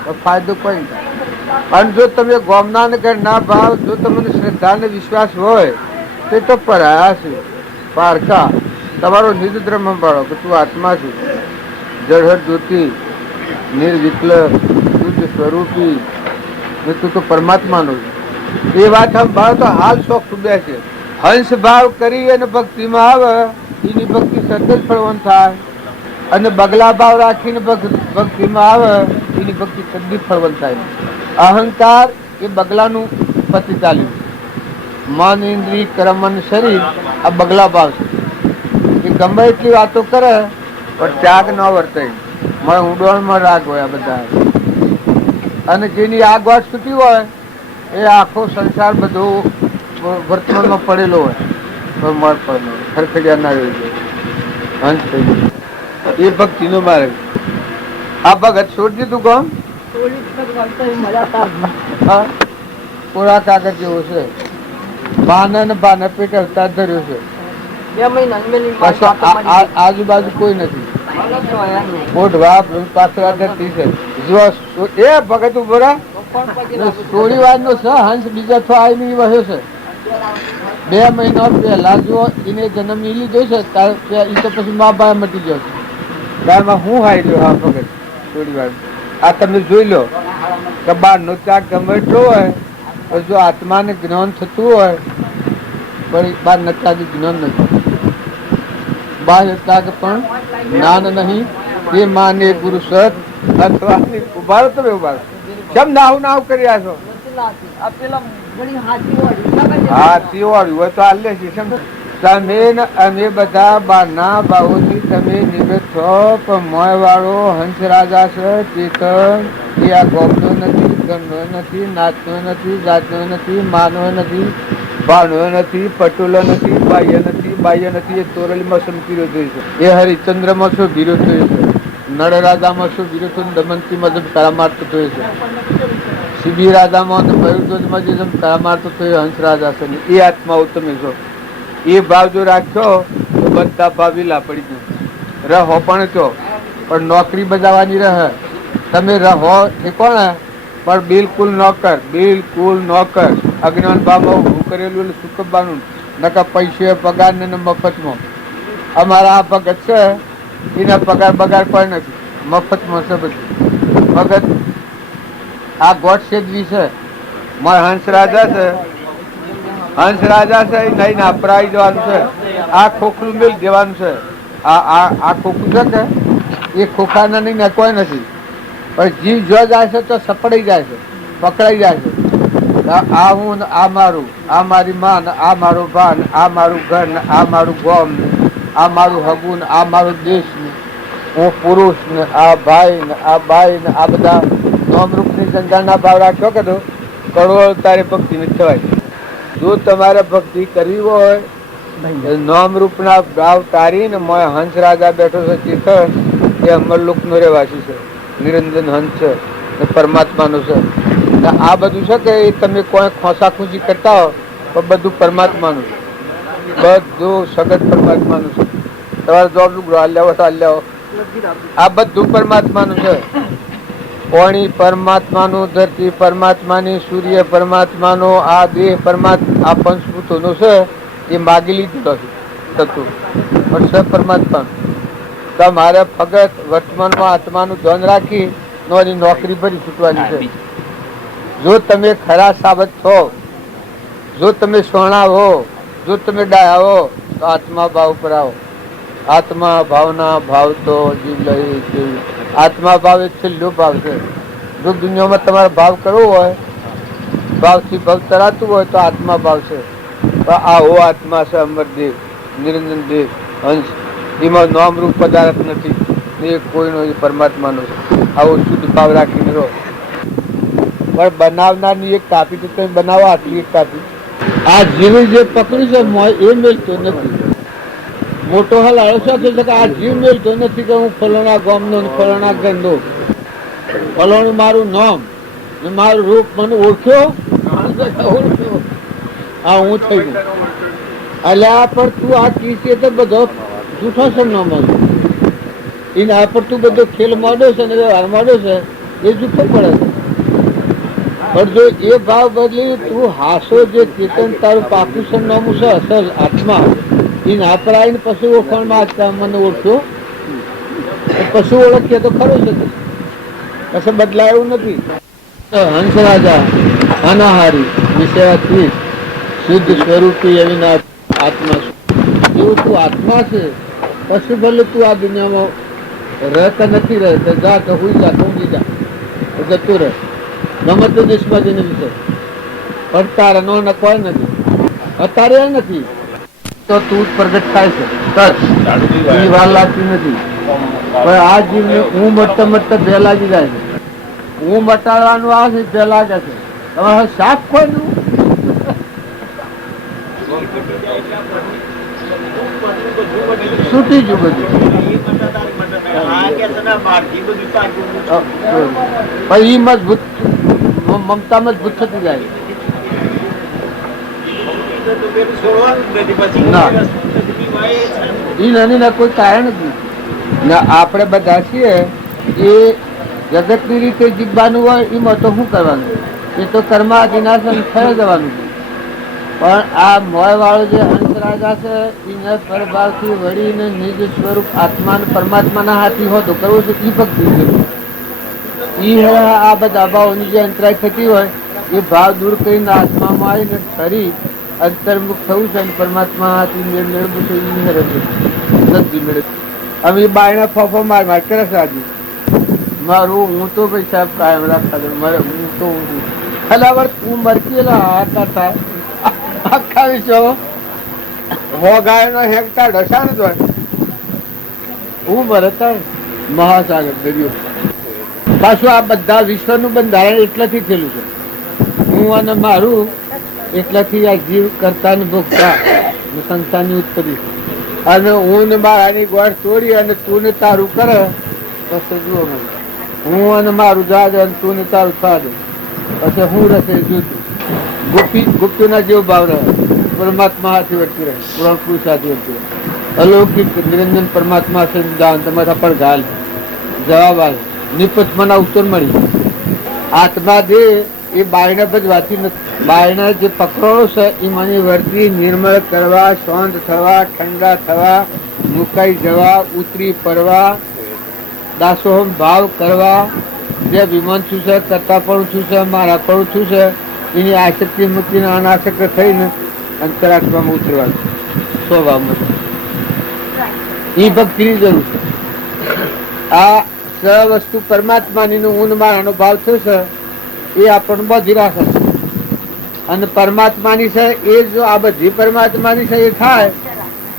તો ફાયદો કોઈ નહીં થાય. અને જો તમે ગોમનાનગર ના ભાવ, જો તમને શ્રદ્ધા ને વિશ્વાસ હોય તે તો પરાયા છે પારકા. તમારો નિજ ધર્મ પાડો કે તું આત્મા છું, જળહર જ્યોતિ, નિર્વિકલ્પ, શુદ્ધ સ્વરૂપી, ને તું તો પરમાત્માનો છે. એ વાત સંભાળો તો હાલ શોખ ડૂબે છે. હંસ ભાવ કરી અને ભક્તિમાં આવે એની ભક્તિ સતત ફળવન થાય, અને બગલા ભાવ રાખીને ભક્તિમાં આવે એની ભક્તિ કદી ફળવન થાય. અહંકાર એ બગલાનું પતિ ચાલ્યું, મન, ઇન્દ્રિય, કર્મ અને શરીર આ બગલા ભાવ છે. એ ગમે એટલી વાતો કરે પણ ત્યાગ ન વર્તે. મને ઊંડવણમાં રાગ હોય આ બધા, અને જેની આગ વાત છૂટી હોય એ આખો સંસાર બધો વર્તમાનમાં પડેલો હોય તો મળ પડેલો ખરખડિયા ના રહી જાય, હંસ થઈ જાય. એ ભક્તિનો માર્ગ. આ ભગત છોડી દીધું કોણ? કોરા કાગળ જેવો છે, બાને ને બાને પેટ અવતાર ધર્યો છે. આજુબાજુ કોઈ નથી, ઓઢવા પાછળ ધરતી છે. એ ભગત ઉભો રહે, થોડી વાર નો છે હંસ બીજા થો આવી વહ્યો છે. 2 મહિના પહેલા જો એને જન્મ લીધો છે એ તો પછી મા બાપ મટી ગયો છે. ગાયમાં હું હાઈ ગયો. હા ભગત થોડી વાર આ તમે જોઈ લો કે બહારનો ત્યાગ ગમે એટલો હોય તો જો આત્માને જ્ઞાન થતું હોય પણ બહાર નતા જ્ઞાન નથી. બહાર ત્યાગ પણ જ્ઞાન નહીં. એ માને ગુરુ સત અથવા ઉભારો તમે ઉભારો કેમ નાવ કર્યા છો? હાથી વાળ્યું હોય તો હાલે છે. તમે અમે બધા બારના ભાવોથી તમે નિવૃત્ત છો, પણ મોય વાળો હંસ રાજા છે ચેતન. એ આ ગોમનો નથી, ગણનો નથી, નાચનો નથી, જાતનો નથી, માનો નથી, ભાણો નથી, પટોલો નથી, બાહ્ય નથી. એ તોરલીમાં સમકી રહ્યો છે. એ હરિચંદ્રમાં શું ભીરો થયો છે, નળ રાજામાં શું ભીરો થયો, દમંતીમાં જેમ તારા મારતો થયો છે, શિબી રાજામાં મયુરધ્વજમાં જે જેમ તારા મારતો થયો હંસ રાજા છે. એ આત્માઓ તમે છો. એ ભાવ જો રાખ્યો તો બધા ભાવ વિલા પડી ગયું. રહો પણ છો પણ નોકરી બજાવવાની રહે. તમે રહો એ કોણ પણ બિલકુલ નોકર, બિલકુલ નોકર. અજ્ઞાન ભાવમાં ઉભું કરેલું એટલે સુકબવાનું નકા પૈસે પગાર ને મફતમાં. અમારા આ ભગત છે એના પગાર બગાર કોઈ નથી, મફતમાં છે બધું. ભગત આ ગોઠ સેજવી છે, મારા હંસ રાજા છે, હંસ રાજા છે નહીં ના અપરાઈ જવાનું છે. આ ખોખલું મેળ દેવાનું છે. આ ખોખું છે કે એ ખોખાના નહીં ને કોઈ નથી, પણ જીવ જો જાય છે તો સપડાઈ જાય છે, પકડાઈ જાય છે. આ હું ને આ મારું, આ મારી માં, આ મારો ભાન, આ મારું ઘર ને આ મારું ગોમ ને આ મારું હગું ને આ મારો દેશ ને હું પુરુષ ને આ ભાઈ ને આ બાઈ ને આ બધા નોમરૂપની સંગાના ભાવ રાખ્યો કે તો કરોડ તારે ભક્તિ ને થવાય. જો તમારે ભક્તિ કરવી હોય નોમરૂપના ભાવ તારીને મોય હંસ રાજા બેઠો છે ચેતન, એ અમરલોક નો રહેવાસી છે, નિરંજન હંસ છે, પરમાત્માનો છે. આ બધું છે કે એ તમે કોઈ ખોસા ખુશી કરતા હો પણ બધું પરમાત્માનું છે, બધું સગત પરમાત્માનું છે. તમારે જોબ હાલ્યાવો આ બધું પરમાત્માનું છે. પાણી પરમાત્માનું, ધરતી પરમાત્માની, સૂર્ય પરમાત્માનો, આ દેહ પરમાત્મા, આ પંચભૂતોનો છે એ માગી લીધું થતું પણ છે પરમાત્માનું. તમારે ફગત વર્તમાનમાં આત્માનું ધ્યાન રાખી એની નોકરી ભરી છૂટવાની છે. જો તમે ખરા સાબત છો, જો તમે સોણા હો, જો તમે ડાયા હો તો આત્મા ભાવ પર આવો. આત્મા ભાવના ભાવ તો જીવ લઈ જેવી. આત્મા ભાવ એ છેલ્લો ભાવ છે. જો દુનિયામાં તમારે ભાવ કરવો હોય, ભાવથી ભાવ તરાતું હોય તો આત્મા ભાવ છે. આવો આત્મા છે અમરદેવ, નિરંજન દેવ, હંસ. એમાં નામ રૂપ પદાર્થ નથી. એ કોઈનો એ પરમાત્માનો છે. આવો શુદ્ધ ભાવ રાખીને રહો. પણ બનાવનારની એક કાપી તો તમે બનાવો, આટલી એક કાપી. આ જીવ જે પકડ્યું છે મોય એ મેળતો નથી. મોટો હલાળો શું છે કે આ જીવ મેળતો નથી કે હું ફલાણા ગામનો ને ફલાણા ઘરનો, ફલાણું મારું નામ ને મારું રૂપ મને ઓળખ્યો, હા હું થઈ ગયું. અલ્યા પણ તું આ કીર્તિ તો બધો જૂઠો છે નામ એના પર તું બધો ખેલ માંડ્યો છે ને વ્યવહાર માંડ્યો છે એ જૂઠો પડે છે. પણ જો એ ભાવ બદલી તું હાસો જે ચેતન તારું પાકું છે નામું છે અસલ આત્મા એ ના પર આવીને પછી ઓળખાણમાં મને ઓળખ્યો, પછી ઓળખીએ તો ખરું છે, પછી બદલાય એવું નથી. હંસ રાજા અનાહારી વિષયાથી શુદ્ધ સ્વરૂપી એવી આત્મા એવું તું આત્મા છે. પછી ભલે તું આ દુનિયામાં રહેતા નથી રહે જા તો હુઈ જા ઊંઘી જા જતું રહે ગમે તે દેશમાં જઈને વિશે પણ તારે નો કોઈ નથી અત્યારે નથી તો તું પ્રગટ થાય છે તરત વાર લાગતી નથી. પણ આ જીવને હું મટતા મટતા બે લાગી જાય છે. હું મટાડવાનું આવે છે બે લાગે છે. તમારે સાફ કોઈ નું છૂટી ગયું બધું. પછી મજબૂત મમતા મજબૂત થતી જાય. ના કોઈ કારણ જ નથી. આપણે બધા છીએ એ જગત ની રીતે જીવવાનું હોય એમાં તો શું કરવાનું, એ તો કર્માધિનાશન થઈ જવાનું છે. પણ આ મોય વાળો જે હંસ રાજા છે એને પરભાવથી વળીને નિજ સ્વરૂપ આત્મા પરમાત્માના હાથી હોતો કરવો છે એ ભક્તિ છે. એ આ બધા ભાવોની જે અંતરાય થતી હોય એ ભાવ દૂર કરીને આત્મામાં આવીને ફરી અંતર્મુખ થવું છે અને પરમાત્મા હાથી મેળવું છે. એ નથી મેળવ. હવે એ બાયના ફોફો માર કરે છે આજે મારું હું તો ભાઈ સાહેબ કાયમ રાખતા મારે હું તો ખલાવર હું મરકેલા હાથા થાય આખા વિશ્વ હો ગાયનો હેકતા ઢસાણ જ હોય. હું ભરતા મહાસાગર દરિયો. પાછું આ બધા વિશ્વનું બંધારણ એટલાથી થયેલું છે. હું અને મારું એટલાથી આ જીવ કરતા ને ભોગતા સંસ્થાની ઉત્પત્તિ અને હું ને મારાની ગોળ તોડી અને તું ને તારું કરે પછી જુઓ મને હું અને મારું જાદ અને તું ને તારું સાદ પછી હું રસે જુદું. ગુપ્તીના જેવો ભાવ રહે. પરમાત્મા હાથી વર્તી રહે, પુરાણ પુરુષ હાથી વર્તી રહે. અલૌકિક નિરંજન પરમાત્મા છે તમારા પણ ગાલ જવાબ આવે નિપત મના ઉત્તર મળી. આત્મા જે એ બાયણા ભજવાતી નથી. બાયણા જે પકડો છે એ મને વર્તી નિર્મળ કરવા, શાંત થવા, ઠંડા થવા, મુકાઈ જવા, ઉતરી પડવા, દાસોહમ ભાવ કરવા, જે વિમાન શું છે, કરતા પણ શું છે, મારા પણ શું છે, એની આસક્તિ મૂકીને અનાસક્ત થઈને અંતરાત્મામાં ઉતરવાનું સ્વભાવમાં. એ ભક્તિની જરૂર છે. આ સ વસ્તુ પરમાત્માની ઊંડ મારાનો ભાવ થશે એ આપણને બધી રાખે છે. અને પરમાત્માની છે એ જો આ બધી પરમાત્માની છે એ થાય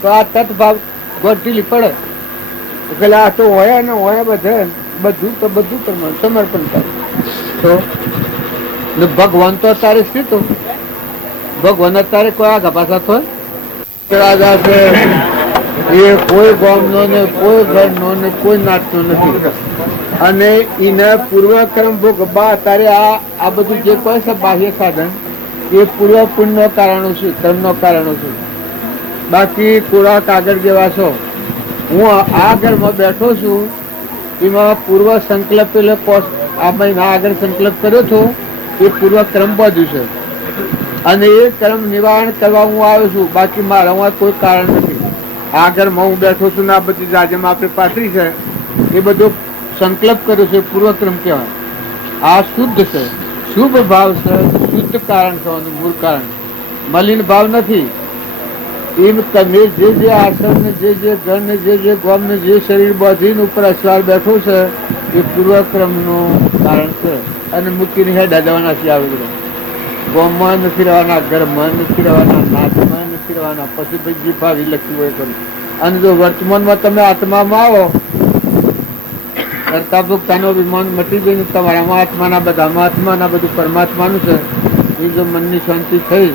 તો આ તત્ભાવ ગોઠવી પડે. પેલા આ તો હોય ને હોય બધે બધું તો બધું સમર્પણ થાય તો ભગવાન તો અત્યારે સ્થિત ભગવાન અત્યારે કોઈ આગા પાછા થાય રાજા છે એ કોઈ ગામનો ને કોઈ ઘરનો ને કોઈ નાતનો નથી. અને એને પૂર્વક્રમ ભોગવા અત્યારે આ બધું જે કોઈ છે બાહ્ય સાધન એ પૂર્વ પુણ્ય કારણો છે, કર્મનો કારણો છે. બાકી કોરા કાગળ જેવા છો. હું આ ઘરમાં બેઠો છું એમાં પૂર્વ સંકલ્પ એટલે આ મહિના આગળ સંકલ્પ કર્યો હતો એ પૂર્વ ક્રમ બધું છે અને એ કર્મ નિવારણ કરવા હું આવ્યો છું. બાકી મારા કોઈ કારણ નથી. આ ઘરમાં હું બેઠો છું ને આ બધી રાજ્યમાં આપણે પાથરી છે એ બધો સંકલ્પ કર્યો છે પૂર્વક્રમ કહેવાય. આ શુદ્ધ છે, શુભ ભાવ છે, શુદ્ધ કારણ છે, મૂળ કારણ મલિન ભાવ નથી. એમ તમે જે આશ્રમ ને જે ઘર ને જે ગામ ને જે શરીર બધીને ઉપર અસવાર બેઠો છે એ પૂર્વક્રમ નું કારણ છે. અને મૂકીને હેડા જવાના છે. આવે બધા ગામમાં નથી રહેવાના, ઘરમાં નથી રહેવાના, નાચમાં નથી રહેવાના. પછી ભાઈ જે ભાવી લખ્યું હોય કરું. અને જો વર્તમાનમાં તમે આત્મામાં આવો કરતા ભોગતાનો અભિમાન મટી ગયું, તમારામાં આત્માના બધામાં આત્માના બધું પરમાત્માનું છે. એ જો મનની શાંતિ થઈ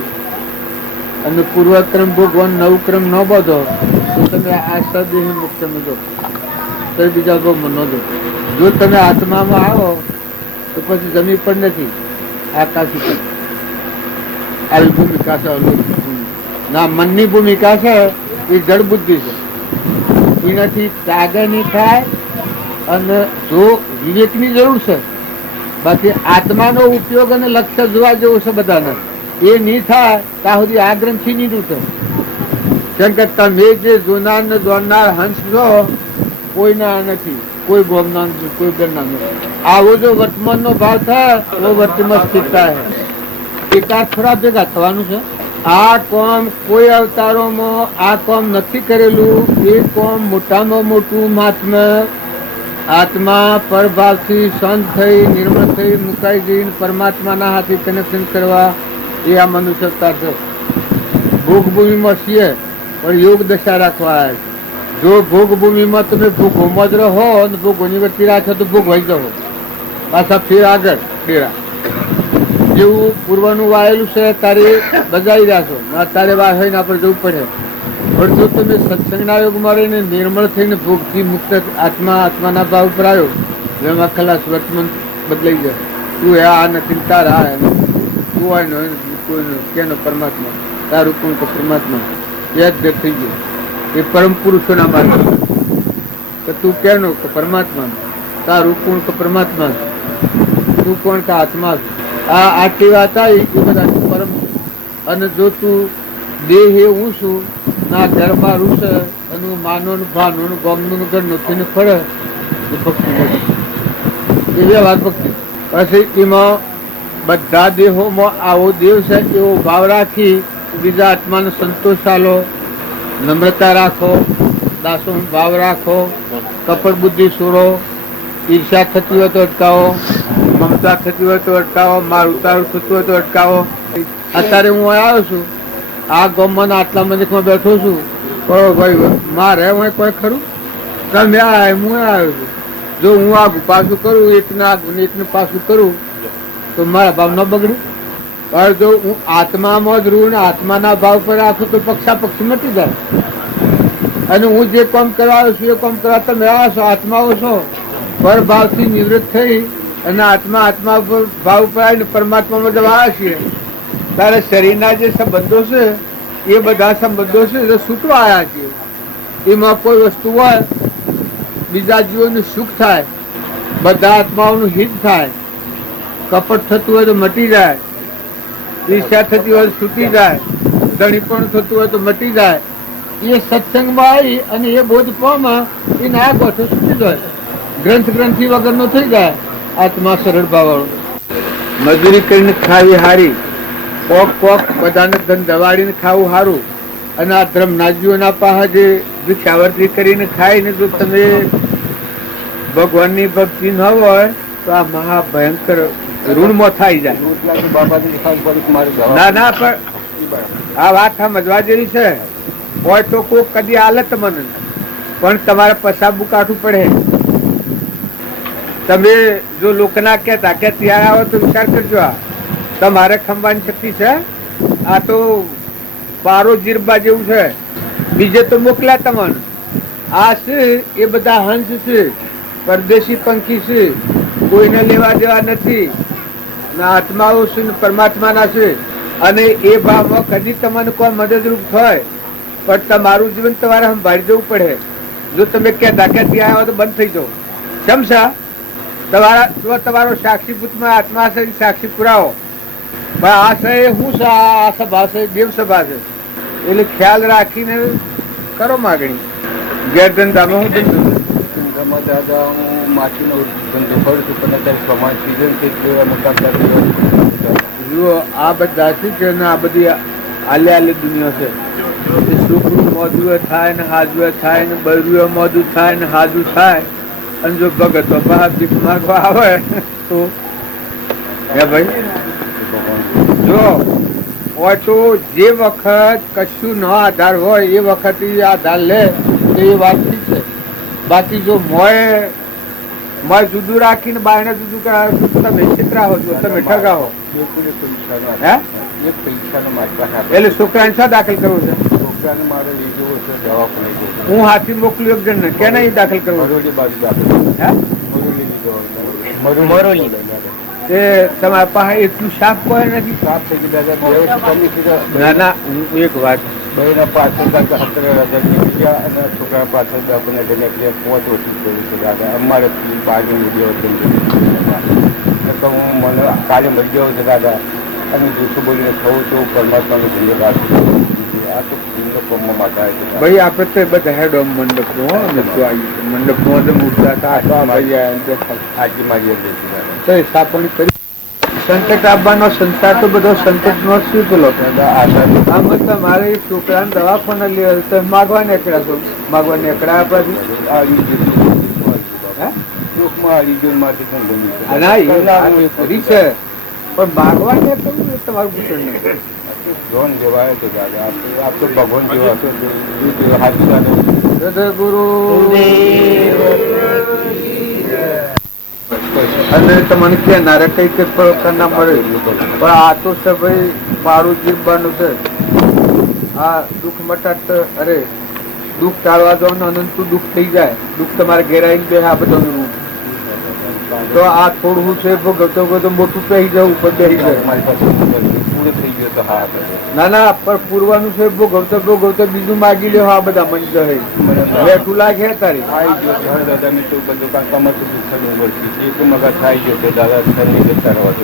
અને પૂર્વક્રમ ભોગવાન નવક્રમ ન બધો તો તમે આ સદેહ મુક્ત જો તો બીજા ભોગમાં ન જો. જો તમે આત્મામાં આવો તો પછી જમી પણ નથી, આકાશ ઉપર આવી ભૂમિકા છે. ના, મનની ભૂમિકા છે એ જળ બુદ્ધિ છે, એનાથી ત્યાગ નહીં થાય. અને જો વિવેકની જરૂર છે, બાકી આત્માનો ઉપયોગ અને લક્ષ્ય જોવા જેવું છે બધાને, એ નહીં થાય ત્યાં સુધી આ ગ્રંથિ નહીં તૂટે. કેમ કે તમે જે જોનાર ને દોડનાર હંસ છો કોઈના નથી, કોઈ ભોગના નથી, કોઈ ગણના નથી. આવો જો વર્તમાનનો ભાવ થાય તો વર્તમાન સ્થિરતા હે. એકાદ થોડા ભેગા થવાનું છે. આ કોમ કોઈ અવતારોમાં આ કોમ નથી કરેલું. એ કોમ મોટામાં મોટું મહાત્મા આત્મા પરભાવથી શાંત થઈ નિર્મળ થઈ મુકાઈ જઈને પરમાત્માના હાથે કનેક્શન કરવા એ આ મનુષ્ય અવતાર છે. ભોગભૂમિમાં છીએ પણ યોગ દશા રાખવા આવ્યા છે. જો ભોગભૂમિમાં તમે ભોગોમાં જ રહો અને ભોગોની વચ્ચે રાખો તો ભોગ વહી જાઓ, પાછા ફેર આગળ ડેરા. જેવું પૂર્વનું વાયેલું છે તારે બજાવી રહ્યા છો, તારે વાર હોય ને આપણે જવું પડે. પણ જો તમે સત્સંગના યોગમાં રહીને નિર્મળ થઈને ભોગથી મુક્ત આત્માના ભાવ ઉપર આવ્યો, જેમાં ખલાસ વર્તમાન બદલાઈ જાય. તું આ નથી, તારા આ તું હોય ને કોઈનો કેનો પરમાત્મા, તારું કોણ તો પરમાત્મા એ જ થઈ ગયું. એ પરમ પુરુષોના માર્ગ કે તું કેનો કે પરમાત્મા, તારું કોણ કે પરમાત્મા, તું કોણ કે આત્મા. આ આટલી વાત આવી એ બધા પરમ. અને જો તું દેહ એ હું છું ના ઘરમાં રૂસે અને હું માનોનું ભાનોનું ગમનું ઘરનું થઈને ફરે એ ભક્તિ નથી. એવી વાત ભક્તિ. પછી એમાં બધા દેહોમાં આવો દેવ છે એવો ભાવ રાખી બીજા આત્માનો સંતોષ આલો, નમ્રતા રાખો, દાસો ભાવ રાખો, કપટ બુદ્ધિ છોડો, ઈર્ષા થતી હોય તો અટકાવો, મમતા થતી હોય તો અટકાવો, માર ઉતારું થતું હોય તો અટકાવો. અત્યારે હું આવ્યો છું આ ગામમાં આટલા મંદિરમાં બેઠો છું, ભાઈ મારે હું કોઈ ખરું તમે હું આવ્યો છું. જો હું આગું પાછું કરું એકને આગું એકને પાછું કરું તો મારા ભાવ ન બગડે. પણ જો હું આત્મામાં જ રહું ને આત્માના ભાવ પર રાખું તો પક્ષાપક્ષી મટી જાય. અને હું જે કામ કરવા આવ્યો છું એ કામ કરવા તમે આવ્યા છો, આત્માઓ છો. પર ભાવથી નિવૃત્ત થઈ અને આત્મા પર ભાવ ઉપર આવીને પરમાત્મામાં જવા આવ્યા છીએ ત્યારે શરીરના જે સંબંધો છે એ બધા સંબંધો છે એ છૂટવા આવ્યા છીએ. એમાં કોઈ વસ્તુ હોય બીજા જીવોનું સુખ થાય, બધા આત્માઓનું હિત થાય, કપટ થતું હોય તો મટી જાય, ઈર્ષા થતી હોય તો છૂટી જાય, ધણીપણ થતું હોય તો મટી જાય. એ સત્સંગમાં આવી અને એ બોધ પામાં એ ના ગોઠો છૂટી જાય, ગ્રંથિ વગરનો થઈ જાય. આત્મા સરળ ભાવવાળો. મજૂરી કરીને ખાવી હારી, કોક બધાને ધન દવાડીને ખાવું સારું. અને આ ધર્મનાજીઓના પાસે જે ભિક્ષાવર્તી કરીને ખાઈને જો તમે ભગવાનની ભક્તિ ન હોય તો આ મહાભયંકર ઋણમાં થઈ જાય. ના ના પણ આ વાત સમજવા જેવી છે. હોય તો કોક કદી હાલત મને પણ તમારે પસાબુ કાઢવું પડે. તમે જો લોકોના કહેતા કે ત્યાં આવો તો વિચાર કરજો, આ તમારે ખંભાની શક્તિ છે. આ તો પારો જીરબા જેવું છે, બીજે તો મોકલ્યા તમને. આ છે એ બધા હંસ છે, પરદેશી પંખી છે, કોઈને લેવા દેવા નથી. આત્માઓ છે ને પરમાત્માના છે. અને એ ભાવમાં કદી તમને કોઈ મદદરૂપ થાય પણ તમારું જીવન તમારે સંભાળી જવું પડે. જો તમે કહેતા કે ત્યાં આવો તો બંધ થઈ જાઓ. સમસા તમારો સાક્ષીભૂતમાં આત્મા છે, સાક્ષી પુરાવો. આ છે શું છે, આ સભા છે, દેવ સભા છે. એટલે ખ્યાલ રાખીને કરો માગણી. ગેરધંધામાં હું ધંધો દાદા હું માછીનો ધંધો કરું છું પણ અત્યારે પ્રમાણ સિઝન છે એટલે મોટા જુઓ આ બધા શું છે ને, આ બધી આલે દુનિયા છે. છોકરું મોદું થાય ને હાજુ થાય ને બૈરું મોદું થાય ને હાજુ થાય. અને જો ભગતો બહાર ભીખ માગવા આવે તો હે ભાઈ જો હોય તો જે વખત કશું ન આધાર હોય એ વખત આધાર લે તો એ વાત ઠીક છે. બાકી જો મોય મોય જુદું રાખીને બાયને જુદું કરાવે તો તમે છેતરા હો છો, તમે ઠગા હો. બિલકુલ એ પૈસાનો હે? એક પૈસાનો મારી પાસે આપે. એટલે છોકરાને શા દાખલ કરવું છે? છોકરાને મારે લઈ જવો છે દવાખાને જવું છે. હું હાથી મોકલું એક જણને કે નહીં દાખલ કરવું? મરોલી બાજુ દાખલ. હે? મરોલી લઈ જવાનું. મરોલી. એ તમારા પાસે એટલું સાફ કોઈ નથી? સાફ થઈ ગયું દાદા. બે વર્ષ કીધા ના ના, હું એક વાત બહેના પાછળ દાદા 17,000 નીકળી ગયા અને છોકરા પાછળ દવાખાને જઈને એટલે 5 ઓછી કર્યું છે દાદા. અમારે બાજુ વિડીયો તો હું મને કાલે મળી ગયો છે દાદા. અને જૂઠું બોલીને થવું તો પરમાત્માનો ધન્યવાદ. આ તો કોમમાં માતા છે ભાઈ. આપણે તો બધા હેડ ઓમ મંડપનો મંડપમાં તો મૂકતા હતા. આ તો આ ભાઈ આજે મારી અંદર છે દાદા. તો સ્થાપન કરી સંકટ આપવાનો સંસાર તો બધો સંકટનો શું પેલો આમ તમારે છોકરાને દવાખાને લેવા તો માગવા નીકળ્યા છો, માગવા નીકળ્યા આપણાથી છે પણ માગવા નીકળવું એ તમારું પૂછણ નહીં. ધોન જેવાય તો દાદા આપ તો ભગવાન જેવા છો હાજર દાદા. ગુરુ અને તમને કહેનારે કઈ કઈ પ્રકારના મળે પણ આ તો છે ભાઈ મારું જીવવાનું છે. આ દુઃખ મટાટ અરે દુઃખ ટાળવા જવાનું અનંત દુઃખ થઈ જાય. દુઃખ તમારે ઘેરાઈને બે આ બધાનું તો આ થોડું છે ભોગવતો બધું મોટું થઈ જાય ઉપર બેસી જાય. મારી પાસે પૂરું થઈ ગયું તો હા ના ના પણ પૂરવાનું છે ભોગવતો ભોગવતો બીજું માગી લે આ બધા મન જાય બેઠું લાગે તારી આવી ગયો દાદા મેં તો બધું કામ કમર સુધી થયું વર્ષથી એક મગજ થઈ ગયો તો દાદા સરની જતા રહેવા તો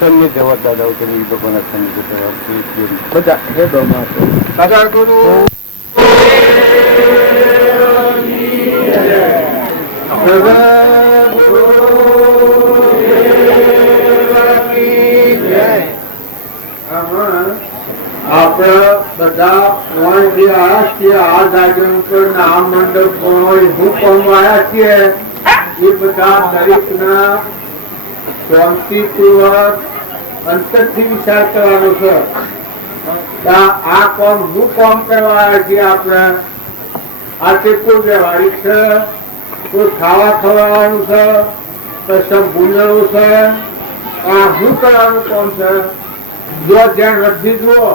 સરની જવા દાદા કે નહીં તો પણ સરની જતા રહેવા બધા હે દોમાં દાદા ગુરુ આપણા બધા જે આવ્યા છીએ આ જાગરણ પર આ મંડપ હું કોમ આવ્યા છીએ એ બધા દરેક ના શાંતિપૂર્વક અંતરથી વિચાર કરવાનો છે. આ કોમ હું કોમ કરવા આવ્યા છીએ આપણે આ તે કોઈ વ્યવહારિક છે, કોઈ ખાવા ખવડાવવાનું છે, કોઈ સંભૂલવાનું છે, આ શું કરવાનું કોમ છે? જો ધ્યાન રખી જુઓ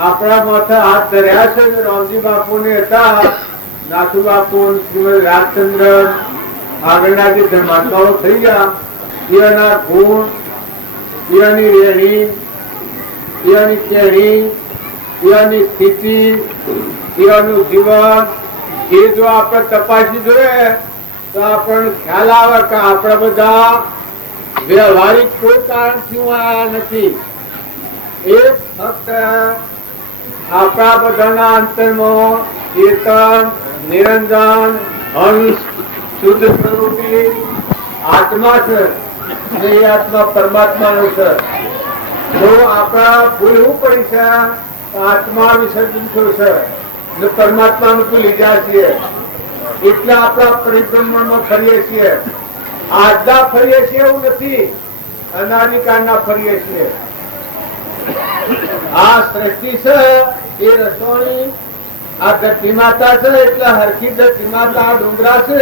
આપણા માથે હાથ ધર્યા છે કે રામજી બાપુ ને હતા નાથુ બાપુ શ્રીમદ રાજચંદ્ર આગળના જે ધર્માત્માઓ થઈ ગયા એના ગુણ, એની રેણી, એની કેણી, એની સ્થિતિ, એનું જીવન એ જો આપણે તપાસી જોઈએ તો આપણને ખ્યાલ આવે કે આપણે બધા વ્યવહારિક કોઈ કારણથી આવ્યા નથી. એક ફક્ત આપણા બધાના અંતરમાં ચેતન, નિરંજન, અંશ, શુદ્ધ સ્વરૂપી આત્મા છે. એ આત્મા પરમાત્માનો છે. જો આપણા ભૂલ શું પડી છે? આત્મા વિસર્જન થયું છે ને પરમાત્માનું ભૂલી ગયા છીએ એટલે આપણા પરિભ્રમણમાં ફરીએ છીએ. આજના ફરીએ છીએ એવું નથી, અનાદિકાળના ફરીએ છીએ. આ સૃષ્ટિ છે એ રસોણી, આ ધરતી માતા છે એટલે હરખી ધરતી માતા ડુંગરા છે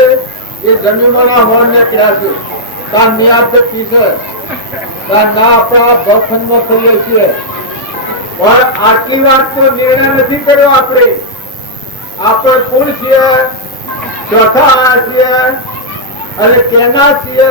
એ જમીનોના હોર નીકળ્યા છે. ધરતી છે ના આપણા ભવખંડમાં ફરીએ છીએ. પણ આટલી વાતનો નિર્ણય નથી કર્યો આપણે. આપણે કોણ છીએ? ચોથા છીએ અને કેના છીએ?